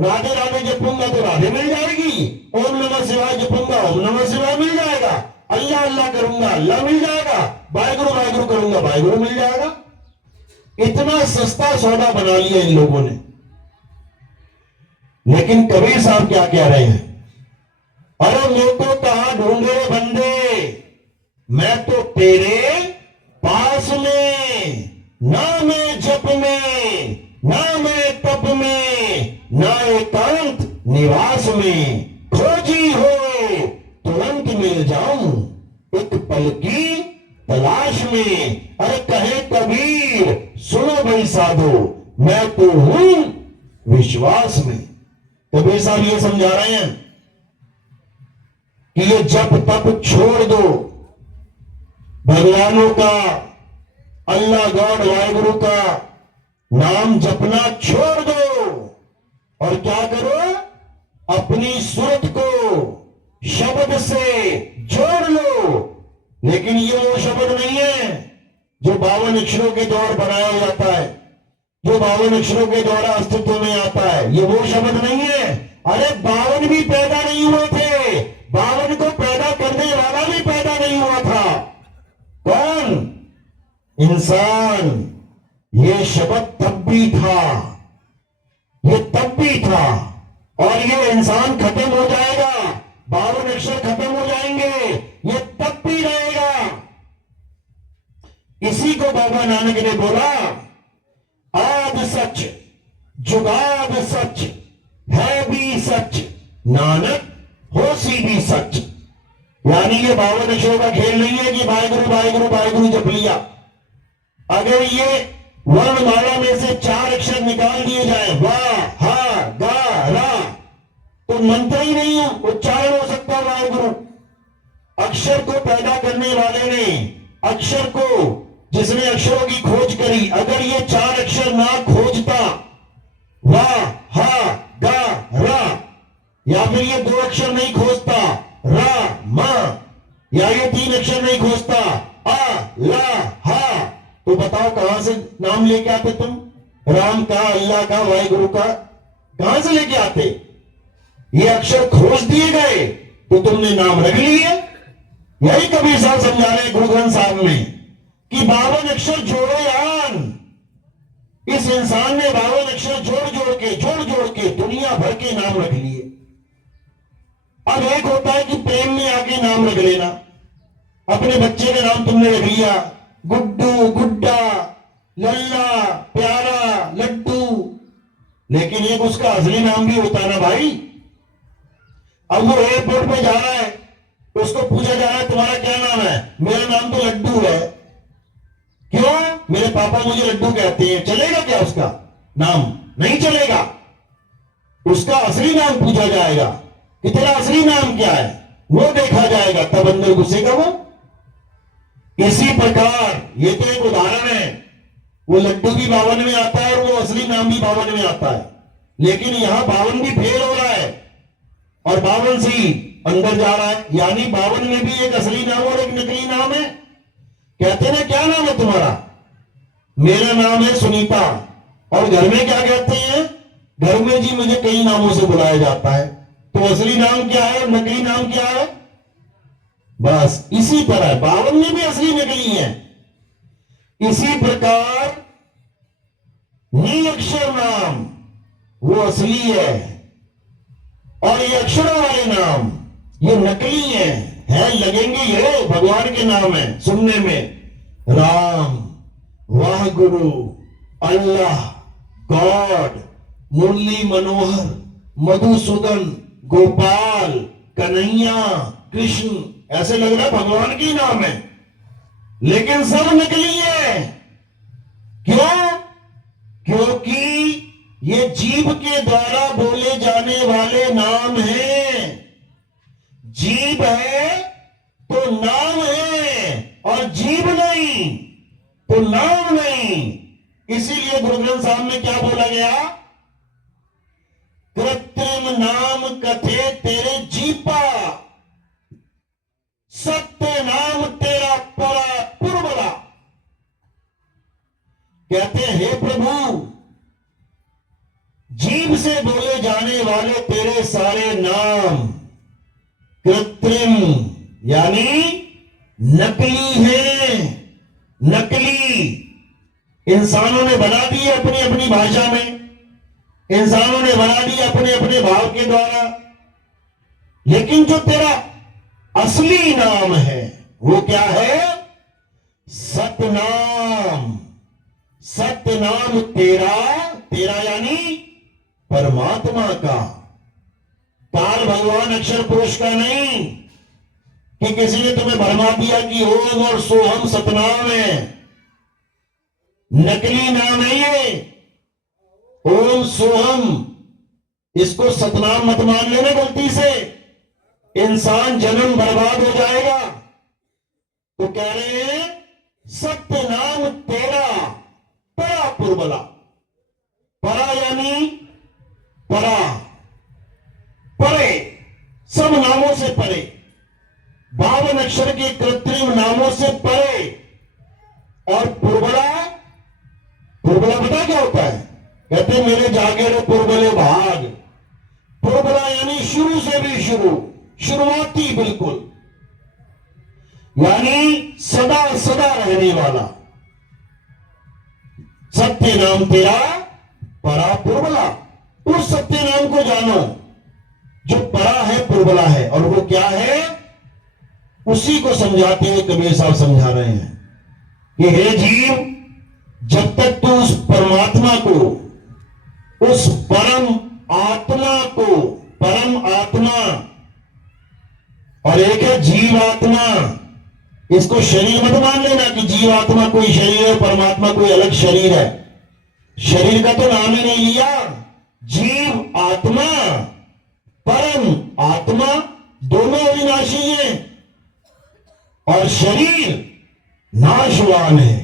राधे राधे जपूंगा तो राधे मिल जाएगी, ओम नमः शिवाय जपूंगा ओम नमः शिवाय मिल जाएगा, अल्लाह अल्लाह करूंगा अल्लाह मिल जाएगा, वाहेगुरु करूंगा वाहेगुरु मिल जाएगा। इतना सस्ता सौदा बना लिया इन लोगों ने। लेकिन कबीर साहब क्या कह रहे हैं, अरे मैं तो कहां ढूंढे बंदे, मैं तो तेरे पास में, ना मैं जप में, ना मैं तप में, ना एकांत निवास में, खोजी हो तुरंत मिल जाऊं एक पल की तलाश में। अरे कहे कबीर सुनो भाई साधो, मैं तो हूं विश्वास में। कबीर साहब ये समझा रहे हैं कि ये जप तप छोड़ दो, भगवानों का, अल्लाह गॉड वाहेगुरु का नाम जपना छोड़ दो और क्या करो, अपनी सूरत को शब्द से जोड़ लो। लेकिन ये वो शब्द नहीं है जो 52 अक्षरों के द्वारा बनाया जाता है, जो 52 अक्षरों के द्वारा अस्तित्व में आता है, ये वो शब्द नहीं है। अरे 52 भी पैदा नहीं हुए थे, 52 को पैदा करने वाला भी पैदा नहीं हुआ था। कौन? इंसान। ये शब्द तब भी था, ये तब भी था और ये इंसान खत्म हो जाएगा, 52 अक्षर खत्म हो जाएंगे, ये तब भी रहेगा। इसी को बाबा नानक ने बोला, आद सच जुगाद सच है भी सच, नानक होसी भी सच। यानी ये 52 अक्षरों का खेल नहीं है कि वाहेगुरु वाहेगुरु वाहेगुरु जप लिया। अगर ये वर्णमाला में से 4 अक्षर निकाल दिए जाए, वाह हा गा रा, तो मंत्र ही नहीं हो, उच्चारण हो सकता है वाहेगुरु। अक्षर को पैदा करने वाले ने अक्षर को, जिसने अक्षरों की खोज करी, अगर ये 4 अक्षर ना खोजता, वाह हा गा रा, या फिर ये 2 अक्षर नहीं खोजता, रा मा, या ये 3 अक्षर नहीं खोजता, आ ला हा, तो बताओ कहां से नाम लेके आते तुम? राम का, अल्लाह का, वाहिगुरु का कहां से लेके आते? ये अक्षर खोज दिए गए तो तुमने नाम रख लिए। यही कबीर साहब समझा रहे गुरु ग्रंथ साहब में कि 52 अक्षर जोड़ो यान। इस इंसान ने 52 अक्षर जोड़ के दुनिया भर के नाम रख लिए। अब एक होता है कि प्रेम में आके नाम रख लेना। अपने बच्चे का नाम तुमने रख लिया, गुड्डू, गुड्डा, लल्ला, प्यारा, लड्डू, लेकिन एक उसका असली नाम भी होता है ना भाई। अब वो एयरपोर्ट पे जा रहा है, उसको पूछा जा रहा है तुम्हारा क्या नाम है? मेरा नाम तो लड्डू है। क्यों? मेरे पापा मुझे लड्डू कहते हैं। चलेगा क्या उसका नाम? नहीं चलेगा। उसका असली नाम पूछा जाएगा कि तेरा असली नाम क्या है, वो देखा जाएगा, तब अंदर घुसेगा वो। इसी प्रकार ये तो एक उदाहरण है, वो लड्डू भी 52 में आता है और वो असली नाम भी 52 में आता है, लेकिन यहां 52 भी फेल हो रहा है और 52 से ही अंदर जा रहा है। यानी 52 में भी एक असली नाम और एक नकली नाम है। कहते ना क्या नाम है तुम्हारा? मेरा नाम है सुनीता। और घर में क्या कहते हैं? घर में जी मुझे कई नामों से बुलाया जाता है। तो असली नाम क्या है और नकली नाम क्या है? बस इसी तरह 52 में भी असली नकली है। इसी प्रकार निरक्षर नाम वो असली है और ये अक्षरों वाले नाम ये नकली है लगेंगे, ये भगवान के नाम है सुनने में। राम, वाह गुरु, अल्लाह, गॉड, मुरली मनोहर, मधुसूदन, गोपाल, कन्हैया, कृष्ण, ऐसे लग रहा है भगवान के नाम है, लेकिन सब नकली है। क्यों? क्योंकि ये जीभ के द्वारा बोले जाने वाले नाम हैं। जीभ है तो नाम है और जीभ नहीं तो नाम नहीं। इसीलिए गुरु ग्रंथ साहब में क्या बोला गया? कृत्रिम नाम कथे तेरे जीपा, सत्य नाम तेरा परा पुरबला। कहते हैं हे प्रभु, जीभ से बोले जाने वाले तेरे सारे नाम कृत्रिम यानी नकली है। नकली इंसानों ने बना दी है अपनी अपनी भाषा में, इंसानों ने बना दी अपने अपने भाव के द्वारा, लेकिन जो तेरा असली नाम है वो क्या है? सतनाम। सतनाम तेरा, तेरा यानी परमात्मा का, काल भगवान अक्षर पुरुष का नहीं कि किसी ने तुम्हें भरमा दिया कि ओम और सोहम सतनाम है। नकली नाम है ये ओम सोहम, इसको सतनाम मत मान लेना गलती से, इंसान जन्म बर्बाद हो जाएगा। तो कह रहे हैं सत्य नाम तेरा परा पुरबला। परा यानी परा, परे, सब नामों से परे, 52 अक्षर के कृत्रिम नामों से परे। और पुरबला, पुरबला पता क्या होता है? कहते मेरे जागे रे पुरबले भाग। पुरबला यानी शुरू से भी शुरू, शुरुआती बिल्कुल, यानी सदा सदा रहने वाला। सत्य नाम तेरा परा पुरबला। उस सत्य नाम को जानो जो परा है, पुरबला है, और वो क्या है? उसी को समझाते हुए कबीर साहब समझा रहे हैं कि हे जीव, जब तक तू उस परमात्मा को, उस परम आत्मा को, परम आत्मा और एक है जीव आत्मा, इसको शरीर मत मान लेना कि जीव आत्मा कोई शरीर है, परमात्मा कोई अलग शरीर है। शरीर का तो नाम ही नहीं लिया। जीव आत्मा, परम आत्मा दोनों अविनाशी हैं। और शरीर नाशवान है।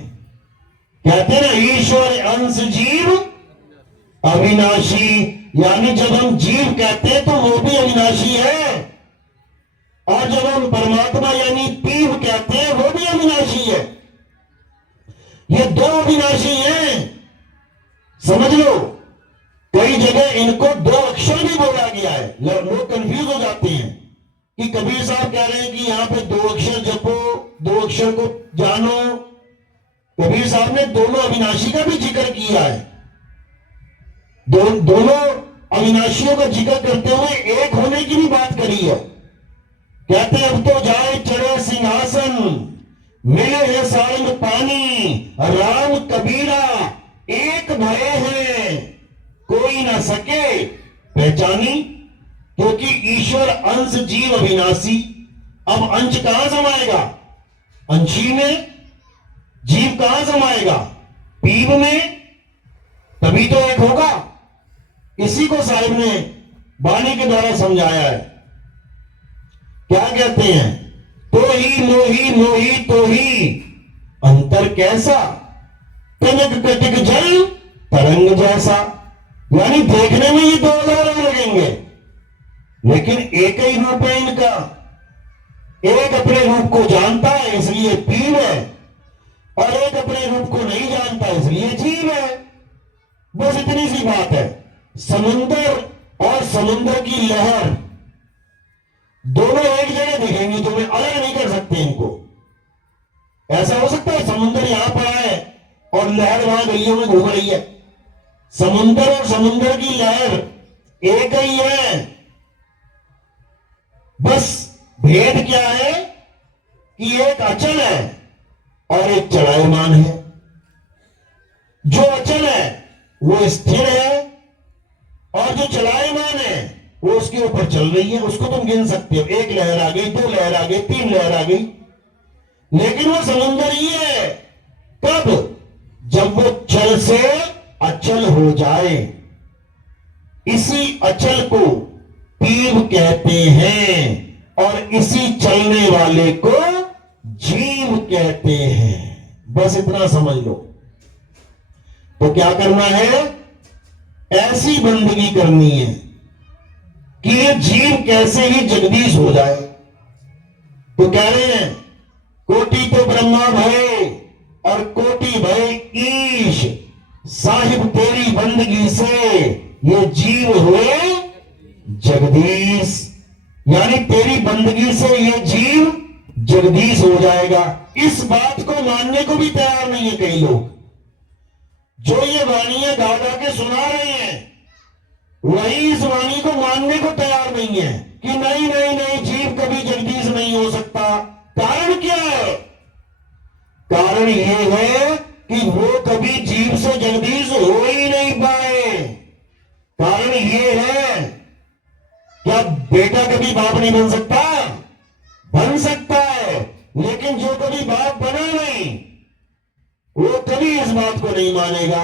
कहते हैं ना, ईश्वर अंश जीव अविनाशी, यानी जब हम जीव कहते हैं तो वो भी अविनाशी है, और जब हम परमात्मा यानी पीव कहते हैं वो भी अविनाशी है। ये दो अविनाशी हैं, समझ लो। कई जगह इनको दो अक्षर भी बोला गया है, लोग कंफ्यूज हो जाते हैं कि कबीर साहब कह रहे हैं कि यहां पे दो अक्षर जपो, दो अक्षर को जानो। कबीर साहब ने दोनों अविनाशी का भी जिक्र किया है, दोनों अविनाशियों का जिक्र करते हुए एक होने की भी बात करी है। कहते अब तो जाए चढ़े सिंहासन, मिले है सारंग पानी, राम कबीरा एक भय है, कोई ना सके पहचानी। क्योंकि ईश्वर अंश जीव अविनाशी। अब अंश कहां समाएगा? अंशी में। जीव कहां समाएगा? पीव में। तभी तो एक होगा। इसी को साहिब ने वाणी के द्वारा समझाया है। क्या कहते हैं? तो ही मोही मोही तो ही अंतर कैसा, कनक कटिक जल तरंग जैसा। यानी देखने में ये दो अलग लगेंगे, लेकिन एक ही रूप है इनका। एक अपने रूप को जानता है इसलिए पीव है, और एक अपने रूप को नहीं जानता इसलिए जीव है। बस इतनी सी बात है। समुंदर और समुंदर की लहर दोनों एक जगह दिखेंगे, तुम्हें अलग नहीं कर सकते इनको। ऐसा हो सकता है समुंदर यहां पर है और लहर वहां गलियों में घूम रही है? समुंदर और समुंदर की लहर एक ही है। बस भेद क्या है कि एक अचल है और एक चलायमान है। जो अचल है वो स्थिर है, और जो चलायमान है वो उसके ऊपर चल रही है। उसको तुम गिन सकते हो, एक लहर आ गई, दो लहर आ गई, तीन लहर आ गई, लेकिन वो समुंदर ही है। कब? जब वो चल से अचल हो जाए। इसी अचल को पीव कहते हैं और इसी चलने वाले को जीव कहते हैं। बस इतना समझ लो। तो क्या करना है? ऐसी बंदगी करनी है कि ये जीव कैसे ही जगदीश हो जाए। तो कह रहे हैं कोटि तो ब्रह्मा भय और कोटि भय ईश, साहिब तेरी बंदगी से ये जीव हुए जगदीश। यानी तेरी बंदगी से ये जीव जगदीश हो जाएगा। इस बात को मानने को भी तैयार नहीं है कई लोग। जो ये वाणियां गा गा के सुना रहे हैं, वही इस वाणी को मानने को तैयार नहीं है कि नहीं नहीं नहीं, जीव कभी जगदीश नहीं हो सकता। कारण क्या है? कारण यह है कि वो कभी जीव से जगदीश हो ही नहीं पाए। कारण यह है, क्या बेटा कभी बाप नहीं बन सकता? बन सकता है, लेकिन जो कभी बाप बना नहीं वो कभी इस बात को नहीं मानेगा।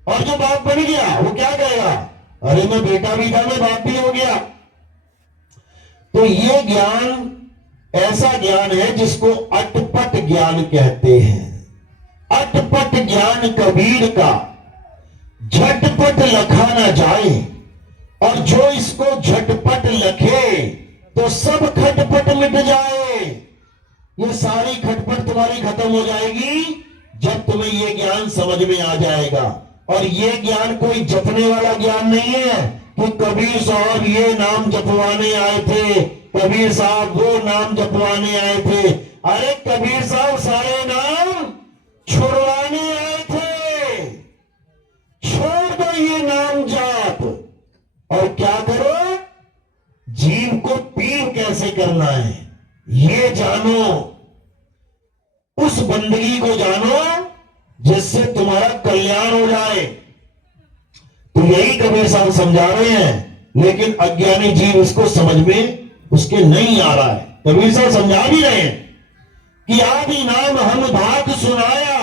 और जो बाप बन गया वो क्या कहेगा? अरे मैं बेटा भी था, मैं बाप भी हो गया। तो ये ज्ञान ऐसा ज्ञान है जिसको अटपट ज्ञान कहते हैं। अटपट ज्ञान कबीर का झटपट लखा ना जाए, और जो इसको झटपट लखे तो सब खटपट मिट जाए। ये सारी खटपट तुम्हारी खत्म हो जाएगी जब तुम्हें ये ज्ञान समझ में आ जाएगा। और ये ज्ञान कोई जपने वाला ज्ञान नहीं है कि कबीर साहब ये नाम जपवाने आए थे, कबीर साहब वो नाम जपवाने आए थे। अरे कबीर साहब सारे नाम छुड़वाने आए थे। छोड़ दो ये नाम जाप और क्या करो? जीव को पीव कैसे करना है ये जानो। उस बंदगी को जानो जिससे तुम्हारा कल्याण हो जाए। तो यही कबीर साहब समझा रहे हैं, लेकिन अज्ञानी जीव इसको समझ में उसके नहीं आ रहा है। कबीर साहब समझा भी रहे हैं कि आदि नाम हम भाग सुनाया,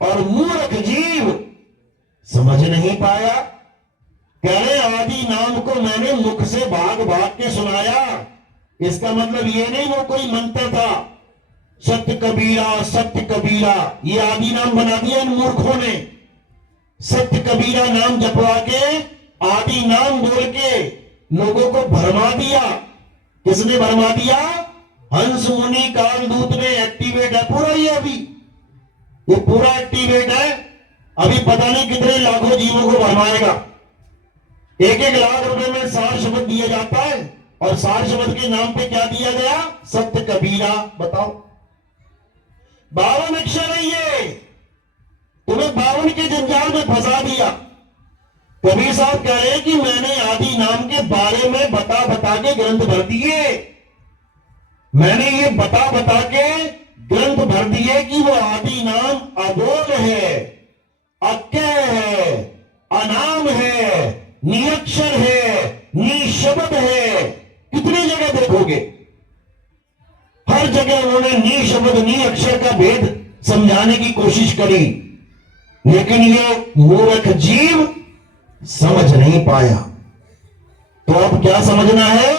और मूर्ख जीव समझ नहीं पाया। कह रहे आदि नाम को मैंने मुख से भाग भाग के सुनाया, इसका मतलब ये नहीं वो कोई मंत्र था, सत्य कबीरा सत्य कबीरा, ये आदि नाम बना दिया इन मूर्खों ने। सत्य कबीरा नाम जपवा के आदि नाम बोल के लोगों को भरमा दिया। किसने भरमा दिया? हंस मुनि कामदूत ने। एक्टिवेट है पूरा, ये पूरा एक्टिवेट है। अभी पता नहीं कितने लाखों जीवों को भरमाएगा। 1-1 लाख रुपए में 60 शब्द दिया जाता है, और 60 शब्द के नाम पे क्या दिया गया? सत्य कबीरा। बताओ, 52 अक्षर है ये, तुम्हें 52 के जंजाल में फंसा दिया। कबीर साहब कह रहे हैं कि मैंने आदि नाम के बारे में बता बता के ग्रंथ भर दिए। मैंने ये बता बता के ग्रंथ भर दिए कि वो आदि नाम अबोध है, अज्ञेय है, अनाम है, निअक्षर है, निशब्द है। कितनी जगह देखोगे, हर जगह उन्होंने निशब्द निअक्षर का भेद समझाने की कोशिश करी, लेकिन ये मूर्ख जीव समझ नहीं पाया। तो अब क्या समझना है?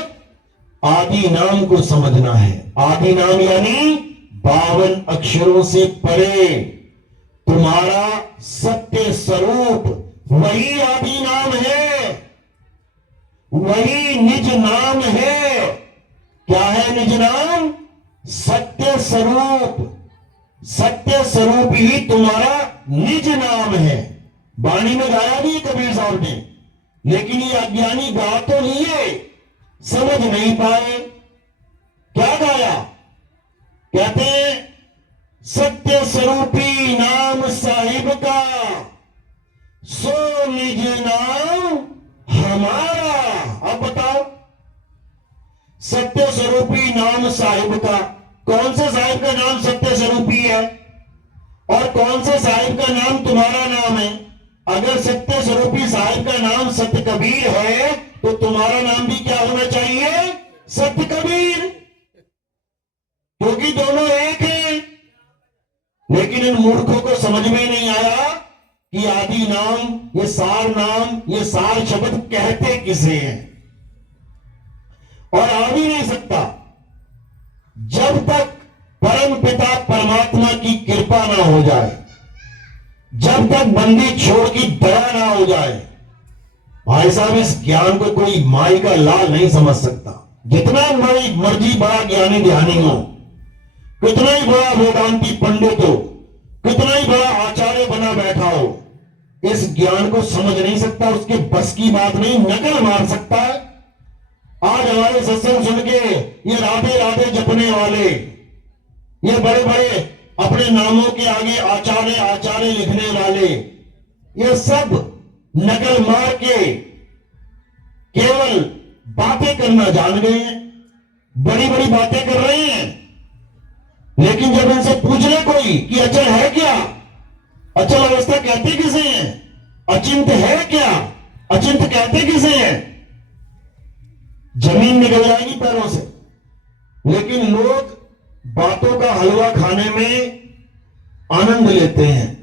आदि नाम को समझना है। आदि नाम यानी 52 अक्षरों से परे तुम्हारा सत्य स्वरूप, वही आदि नाम है, वही निज नाम है। क्या है निज नाम? सत्य स्वरूप। सत्य स्वरूप ही तुम्हारा निज नाम है। वाणी में गाया नहीं कबीर साहब ने, लेकिन ये अज्ञानी गा तो लिए, समझ नहीं पाए। क्या गाया? कहते हैं सत्य स्वरूपी नाम साहिब का, सो निज नाम हमारा। अब बताओ, सत्य स्वरूपी नाम साहिब का, कौन से साहिब का नाम सत्य स्वरूपी है और कौन से साहिब का नाम तुम्हारा नाम है? अगर सत्य स्वरूपी साहिब का नाम सत्य कबीर है तो तुम्हारा नाम भी क्या होना चाहिए? सत्य कबीर, क्योंकि दोनों एक हैं। लेकिन इन मूर्खों को समझ में नहीं आया कि आदि नाम, ये सार नाम, ये सार शब्द कहते किसे हैं, और आ भी नहीं सकता जब तक परम पिता परमात्मा की कृपा ना हो जाए, जब तक बंदी छोड़ की दया ना हो जाए। भाई साहब, इस ज्ञान को कोई माई का लाल नहीं समझ सकता। जितना मर्जी बड़ा ज्ञानी ध्यानी हो, कितना ही बड़ा वेदांती पंडित हो, कितना ही बड़ा आचार्य बना बैठा हो, इस ज्ञान को समझ नहीं सकता। उसके बस की बात नहीं, नकल मार सकता है। आज हमारे सत्संग सुन के ये राधे राधे जपने वाले, ये बड़े बड़े अपने नामों के आगे आचार्य आचार्य लिखने वाले, ये सब नकल मार के केवल बातें करना जान गए हैं, बड़ी बड़ी बातें कर रहे हैं। लेकिन जब इनसे पूछ ले कोई कि अचल है क्या, अचल अवस्था कहते किसे हैं, अचिंत है क्या, अचिंत कहते किसे हैं, जमीन निकल जाएगी पैरों से। लेकिन लोग बातों का हलवा खाने में आनंद लेते हैं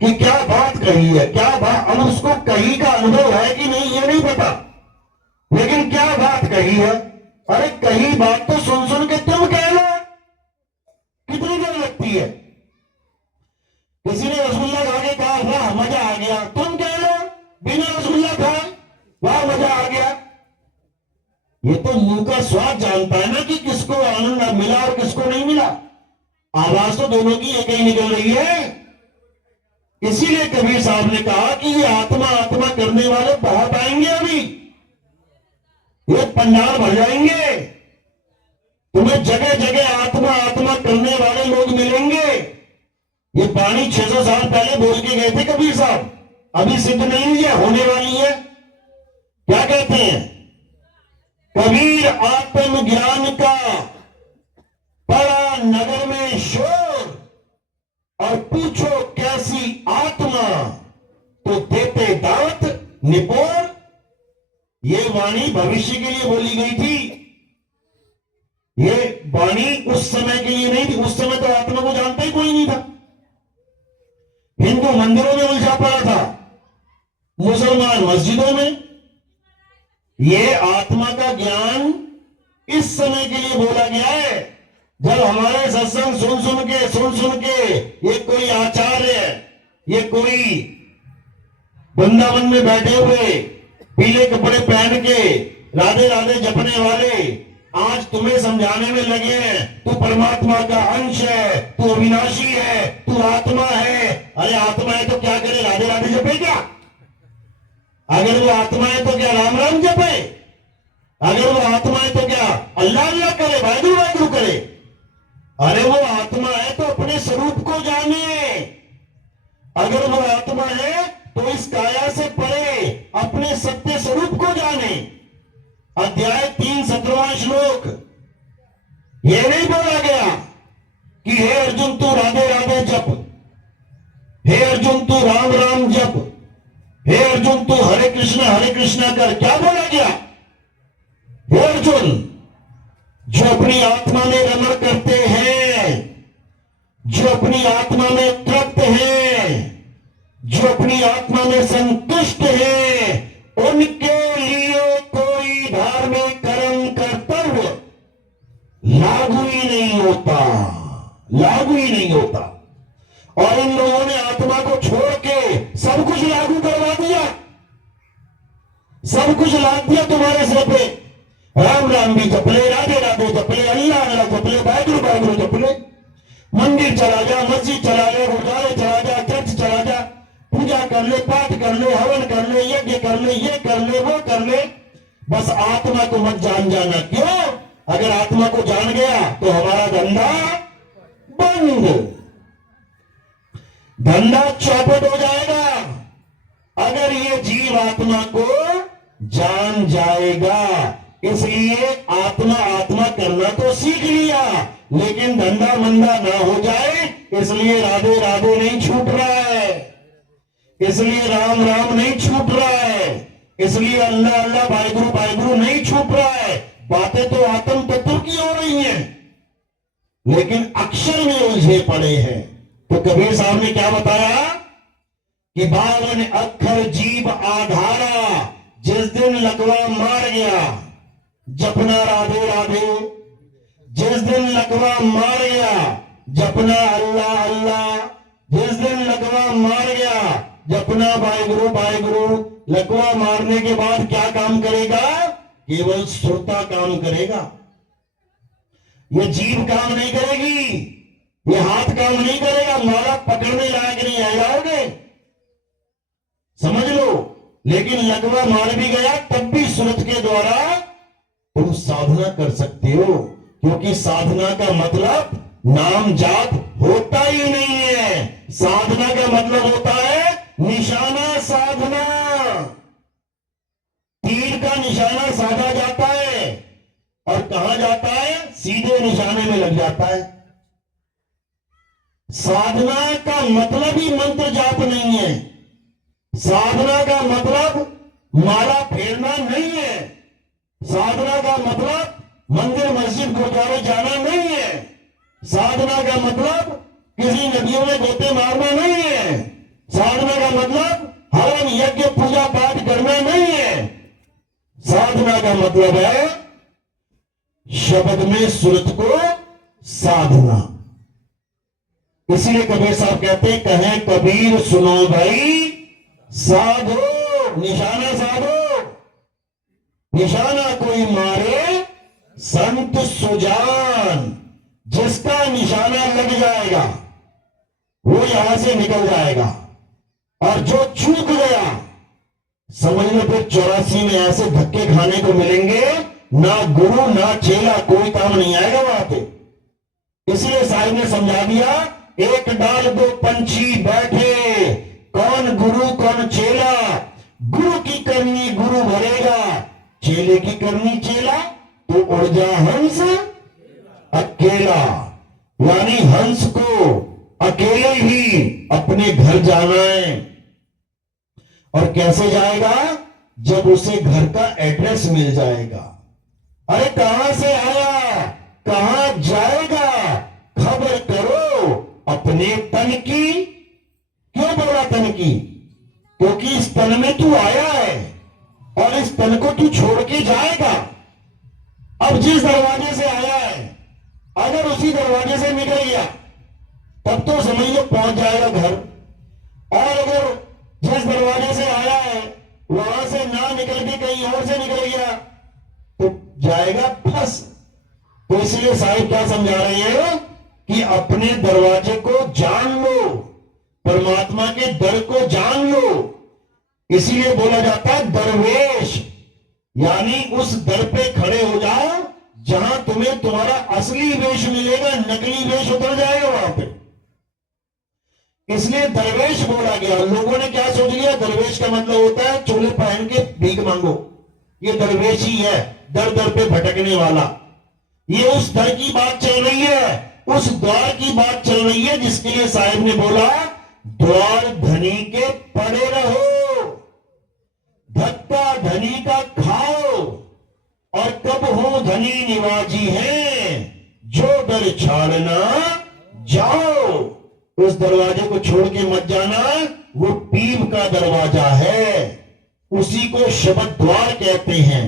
कि क्या बात कही है, क्या बात। अब उसको कही का अनुभव है कि नहीं ये नहीं पता, लेकिन क्या बात कही है। अरे कही बात तो सुन सुन के तुम कह लो, कितनी देर लगती है। किसी ने रसगुल्ला खा के कहा वाह मजा आ गया, तुम कह लो बिना रसगुल्ला खाए वाह मजा आ गया। ये तो मुंह का स्वाद जानता है ना कि किसको आनंद मिला और किसको नहीं मिला। आवाज तो दोनों की एक ही निकल रही है। इसीलिए कबीर साहब ने कहा कि ये आत्मा आत्मा करने वाले बहुत आएंगे, अभी ये पंडाल भर जाएंगे, तुम्हें जगह जगह आत्मा आत्मा करने वाले लोग मिलेंगे। ये वाणी 600 साल पहले बोल के गए थे कबीर साहब, अभी सिद्ध नहीं हुई है, होने वाली है। क्या कहते हैं? कबीर आत्म ज्ञान का पड़ा नगर में शोर, और पूछो कैसी आत्मा तो देते दावत निपोर। ये वाणी भविष्य के लिए बोली गई थी, ये वाणी उस समय के लिए नहीं थी। उस समय तो आत्मा को जानता ही कोई नहीं था, हिंदू मंदिरों में उलझा पड़ा था, मुसलमान मस्जिदों में। ये आत्मा का ज्ञान इस समय के लिए बोला गया है जब हमारे सत्संग सुन सुन के ये कोई आचार्य, ये कोई वृंदावन में बैठे हुए पीले कपड़े पहन के राधे राधे जपने वाले आज तुम्हें समझाने में लगे हैं तू परमात्मा का अंश है, तू अविनाशी है, तू आत्मा है। अरे आत्मा है तो क्या करे, राधे राधे जपे क्या? अगर वो आत्मा है तो क्या राम राम जपे? अगर वो आत्मा है तो क्या अल्लाह अल्लाह करे, वाहिगुरु वाहिगुरु करे? अरे वो आत्मा है तो अपने स्वरूप को जाने। अगर वो आत्मा है तो इस काया से परे अपने सत्य स्वरूप को जाने। अध्याय 3 17वां श्लोक, यह नहीं बोला गया कि हे अर्जुन तू राधे राधे जप, हे अर्जुन तू राम राम जप, हे अर्जुन तू हरे कृष्णा कर। क्या बोला गया? हे अर्जुन, जो अपनी आत्मा में रमण करते हैं, जो अपनी आत्मा में तृप्त हैं, जो अपनी आत्मा में संतुष्ट हैं, उनके लिए कोई धार्मिक कर्म कर्तव्य लागू ही नहीं होता, लागू ही नहीं होता। और इन लोगों ने आत्मा को छोड़ के सब कुछ लागू करवा दिया, सब कुछ लाद दिया तुम्हारे सिर पे। राम राम भी जपले, राधे राधे जपले, अल्लाह अल्लाह जपले, वाहिगुरु वाहिगुरु जपले। मंदिर चला जा, मस्जिद चला जा, गुरुद्वारे चला जा, चर्च चला जा, पूजा कर ले, पाठ कर ले, हवन कर ले, यज्ञ कर ले, ये कर ले, वो कर ले, बस आत्मा को मत जान जाना। क्यों? अगर आत्मा को जान गया तो हमारा धंधा बंद, धंधा चौपट हो जाएगा। अगर ये जीव आत्मा को जान जाएगा, इसलिए आत्मा आत्मा करना तो सीख लिया, लेकिन धंधा मंदा ना हो जाए इसलिए राधे राधे नहीं छूट रहा है, इसलिए राम राम नहीं छूट रहा है, इसलिए अल्लाह अल्लाह वाहिगुरु वाहिगुरु नहीं छूट रहा है। बातें तो आत्म तत्व की हो रही हैं, लेकिन अक्षर में उलझे पड़े हैं। तो कबीर साहब ने क्या बताया कि 52 अक्षर जीव आधारा, जिस दिन लकवा मार गया जपना राधे राधे, जिस दिन लकवा मार गया जपना अल्लाह अल्लाह, जिस दिन लकवा मार गया जपना वाहिगुरु वाहिगुरु। लकवा मारने के बाद क्या काम करेगा? केवल सुरता काम करेगा, ये जीव काम नहीं करेगी, ये हाथ काम नहीं करेगा, माला पकड़ने लायक नहीं आ जाओगे, समझ लो। लेकिन लकवा मार भी गया तब भी सुरत के द्वारा तुम साधना कर सकते हो, क्योंकि साधना का मतलब नाम जाप होता ही नहीं है। साधना का मतलब होता है निशाना साधना, तीर का निशाना साधा जाता है और कहां जाता है? सीधे निशाने में लग जाता है। साधना का मतलब ही मंत्र जाप नहीं है, साधना का मतलब माला फेरना नहीं है, साधना का मतलब मंदिर मस्जिद गुरुद्वारे जाना नहीं है, साधना का मतलब किसी नदियों में गोते मारना नहीं है, साधना का मतलब हवन यज्ञ पूजा पाठ करना नहीं है। साधना का मतलब है शब्द में सुरत को साधना। इसलिए कबीर साहब कहते हैं, कहें कबीर सुनो भाई साधो, निशाना साधो, निशाना कोई मारे संत सुजान। जिसका निशाना लग जाएगा वो यहां से निकल जाएगा, और जो चूक गया समझ लो फिर 84 में ऐसे धक्के खाने को मिलेंगे, ना गुरु ना चेला, कोई काम नहीं आएगा वहां पे। इसलिए साहिब ने समझा दिया, एक डाल दो पंछी बैठे, कौन गुरु कौन चेला, गुरु की करनी गुरु भरेगा, चेले की करनी चेला, तो उड़ जा हंस अकेला। यानी हंस को अकेले ही अपने घर जाना है। और कैसे जाएगा? जब उसे घर का एड्रेस मिल जाएगा। अरे कहां से आया, कहां जाएगा, खबर करो अपने तन की। क्यों बोला तन की? क्योंकि इस तन में तू आया है और इस तन को तू छोड़ के जाएगा। अब जिस दरवाजे से आया है अगर उसी दरवाजे से निकल गया तब तो समझ लो पहुंच जाएगा घर। और अगर जिस दरवाजे से आया है वहां से ना निकल के कहीं और से निकल गया तो जाएगा फंस। तो इसलिए साहिब क्या समझा रहे हैं कि अपने दरवाजे को जान लो, परमात्मा के दर को जान लो। इसीलिए बोला जाता है दरवेश, यानी उस दर पे खड़े हो जाओ जहां तुम्हें तुम्हारा असली वेश मिलेगा, नकली वेश उतर जाएगा वहां पे। इसलिए दरवेश बोला गया। लोगों ने क्या सोच लिया, दरवेश का मतलब होता है चोले पहन के भीख मांगो, ये दरवेश ही है, दर दर पे भटकने वाला। ये उस दर की बात चल रही है, उस द्वार की बात चल रही है जिसके लिए साहिब ने बोला द्वार धनी के पड़े रहो, धक्का धनी का खाओ, और कब हो धनी निवाजी है, जो दर छाड़ना जाओ। उस दरवाजे को छोड़ के मत जाना, वो पीर का दरवाजा है, उसी को शब्द द्वार कहते हैं।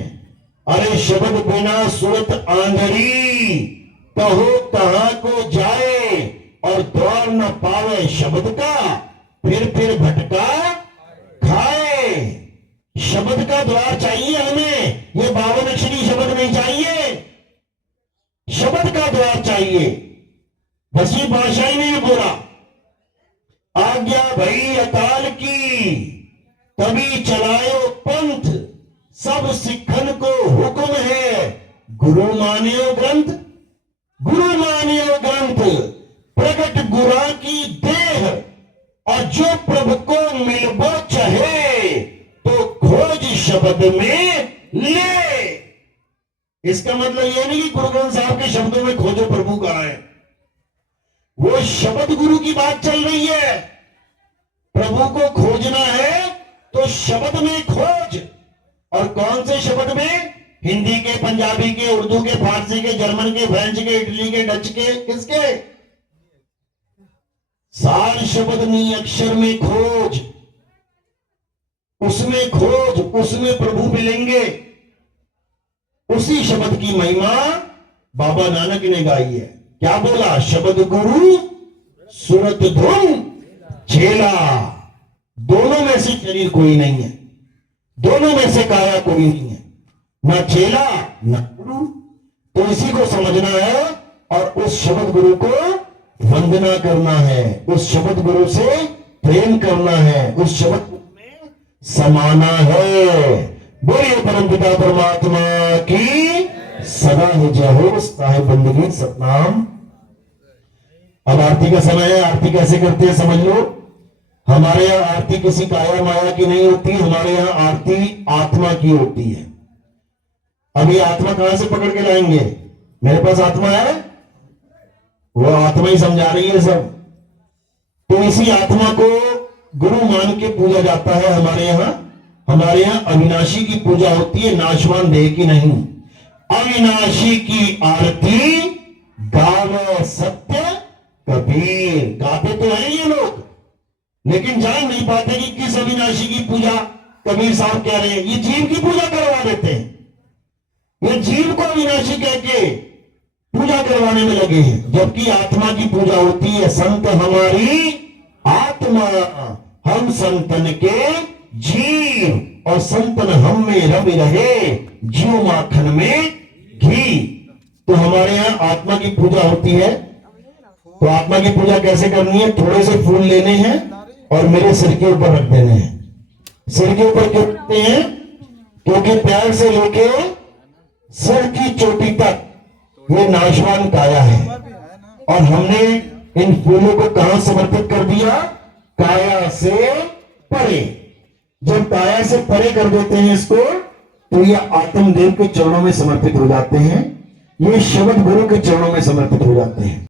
अरे शब्द बिना सूरत आंधरी, कहो कहां को जाए, और द्वार न पावे शब्द का, फिर भटका खाए। शब्द का द्वार चाहिए हमें, ये 52 अक्षरी शब्द नहीं चाहिए, शब्द का द्वार चाहिए। बसी बादशाही ने बोला आज्ञा भई अकाल की, तभी चलायो पंथ, सब सिखन को हुक्म है, गुरु मानियो ग्रंथ, गुरु मानियो ग्रंथ, प्रकट गुरा की देह, और जो प्रभु को मिलबो चाहे, तो खोज शब्द में ले। इसका मतलब यह नहीं कि गुरु ग्रंथ साहब के शब्दों में खोजो प्रभु कहां है, वो शब्द गुरु की बात चल रही है। प्रभु को खोजना है तो शब्द में खोज, और कौन से शब्द में, हिंदी के, पंजाबी के, उर्दू के, फारसी के, जर्मन के, फ्रेंच के, इटली के, डच के, किसके, सार शब्द नहीं, अक्षर में खोज, उसमें खोज, उसमें प्रभु मिलेंगे। उसी शब्द की महिमा बाबा नानक ने गाई है। क्या बोला, शब्द गुरु सूरत धुन चेला, दोनों में से शरीर कोई नहीं है, दोनों में से काया कोई नहीं है, ना चेला ना गुरु। तो इसी को समझना है और उस शब्द गुरु को वंदना करना है, उस शब्द गुरु से प्रेम करना है, उस शब्द में समाना है। बोलिए परमपिता परमात्मा की सदा ही जय हो। साहिब बंदगी सतनाम। अब आरती का समय है। आरती कैसे करते हैं समझ लो। हमारे यहाँ आरती किसी काया माया की नहीं होती, हमारे यहाँ आरती आत्मा की होती है। अभी आत्मा कहां से पकड़ के लाएंगे, मेरे पास आत्मा है, वो आत्मा ही समझा रही है सब। तो इसी आत्मा को गुरु मान के पूजा जाता है हमारे यहाँ। हमारे यहाँ अविनाशी की पूजा होती है, नाशवान देह की नहीं। अविनाशी की आरती गावे सत्य कबीर। गाते तो हैं ये लोग, लेकिन जान नहीं पाते कि किस अविनाशी की पूजा कबीर साहब कह रहे हैं। ये जीव की पूजा करवा देते हैं, ये जीव को अविनाशी कह के पूजा करवाने में लगे हैं, जबकि आत्मा की पूजा होती है। संत हमारी आत्मा, हम संतन के जीव, और संतन हम में रवि रहे, जीव माखन में घी। तो हमारे यहाँ आत्मा की पूजा होती है। तो आत्मा की पूजा कैसे करनी है, थोड़े से फूल लेने हैं और मेरे सिर के ऊपर रख देने हैं। सिर के ऊपर क्यों रखते हैं, क्योंकि पैर से लेके सिर की चोटी तक ये नाशवान काया है, और हमने इन फूलों को कहां समर्पित कर दिया, काया से परे। जब काया से परे कर देते हैं इसको, तो ये आत्मदेव के चरणों में समर्पित हो जाते हैं, ये शब्द गुरु के चरणों में समर्पित हो जाते हैं।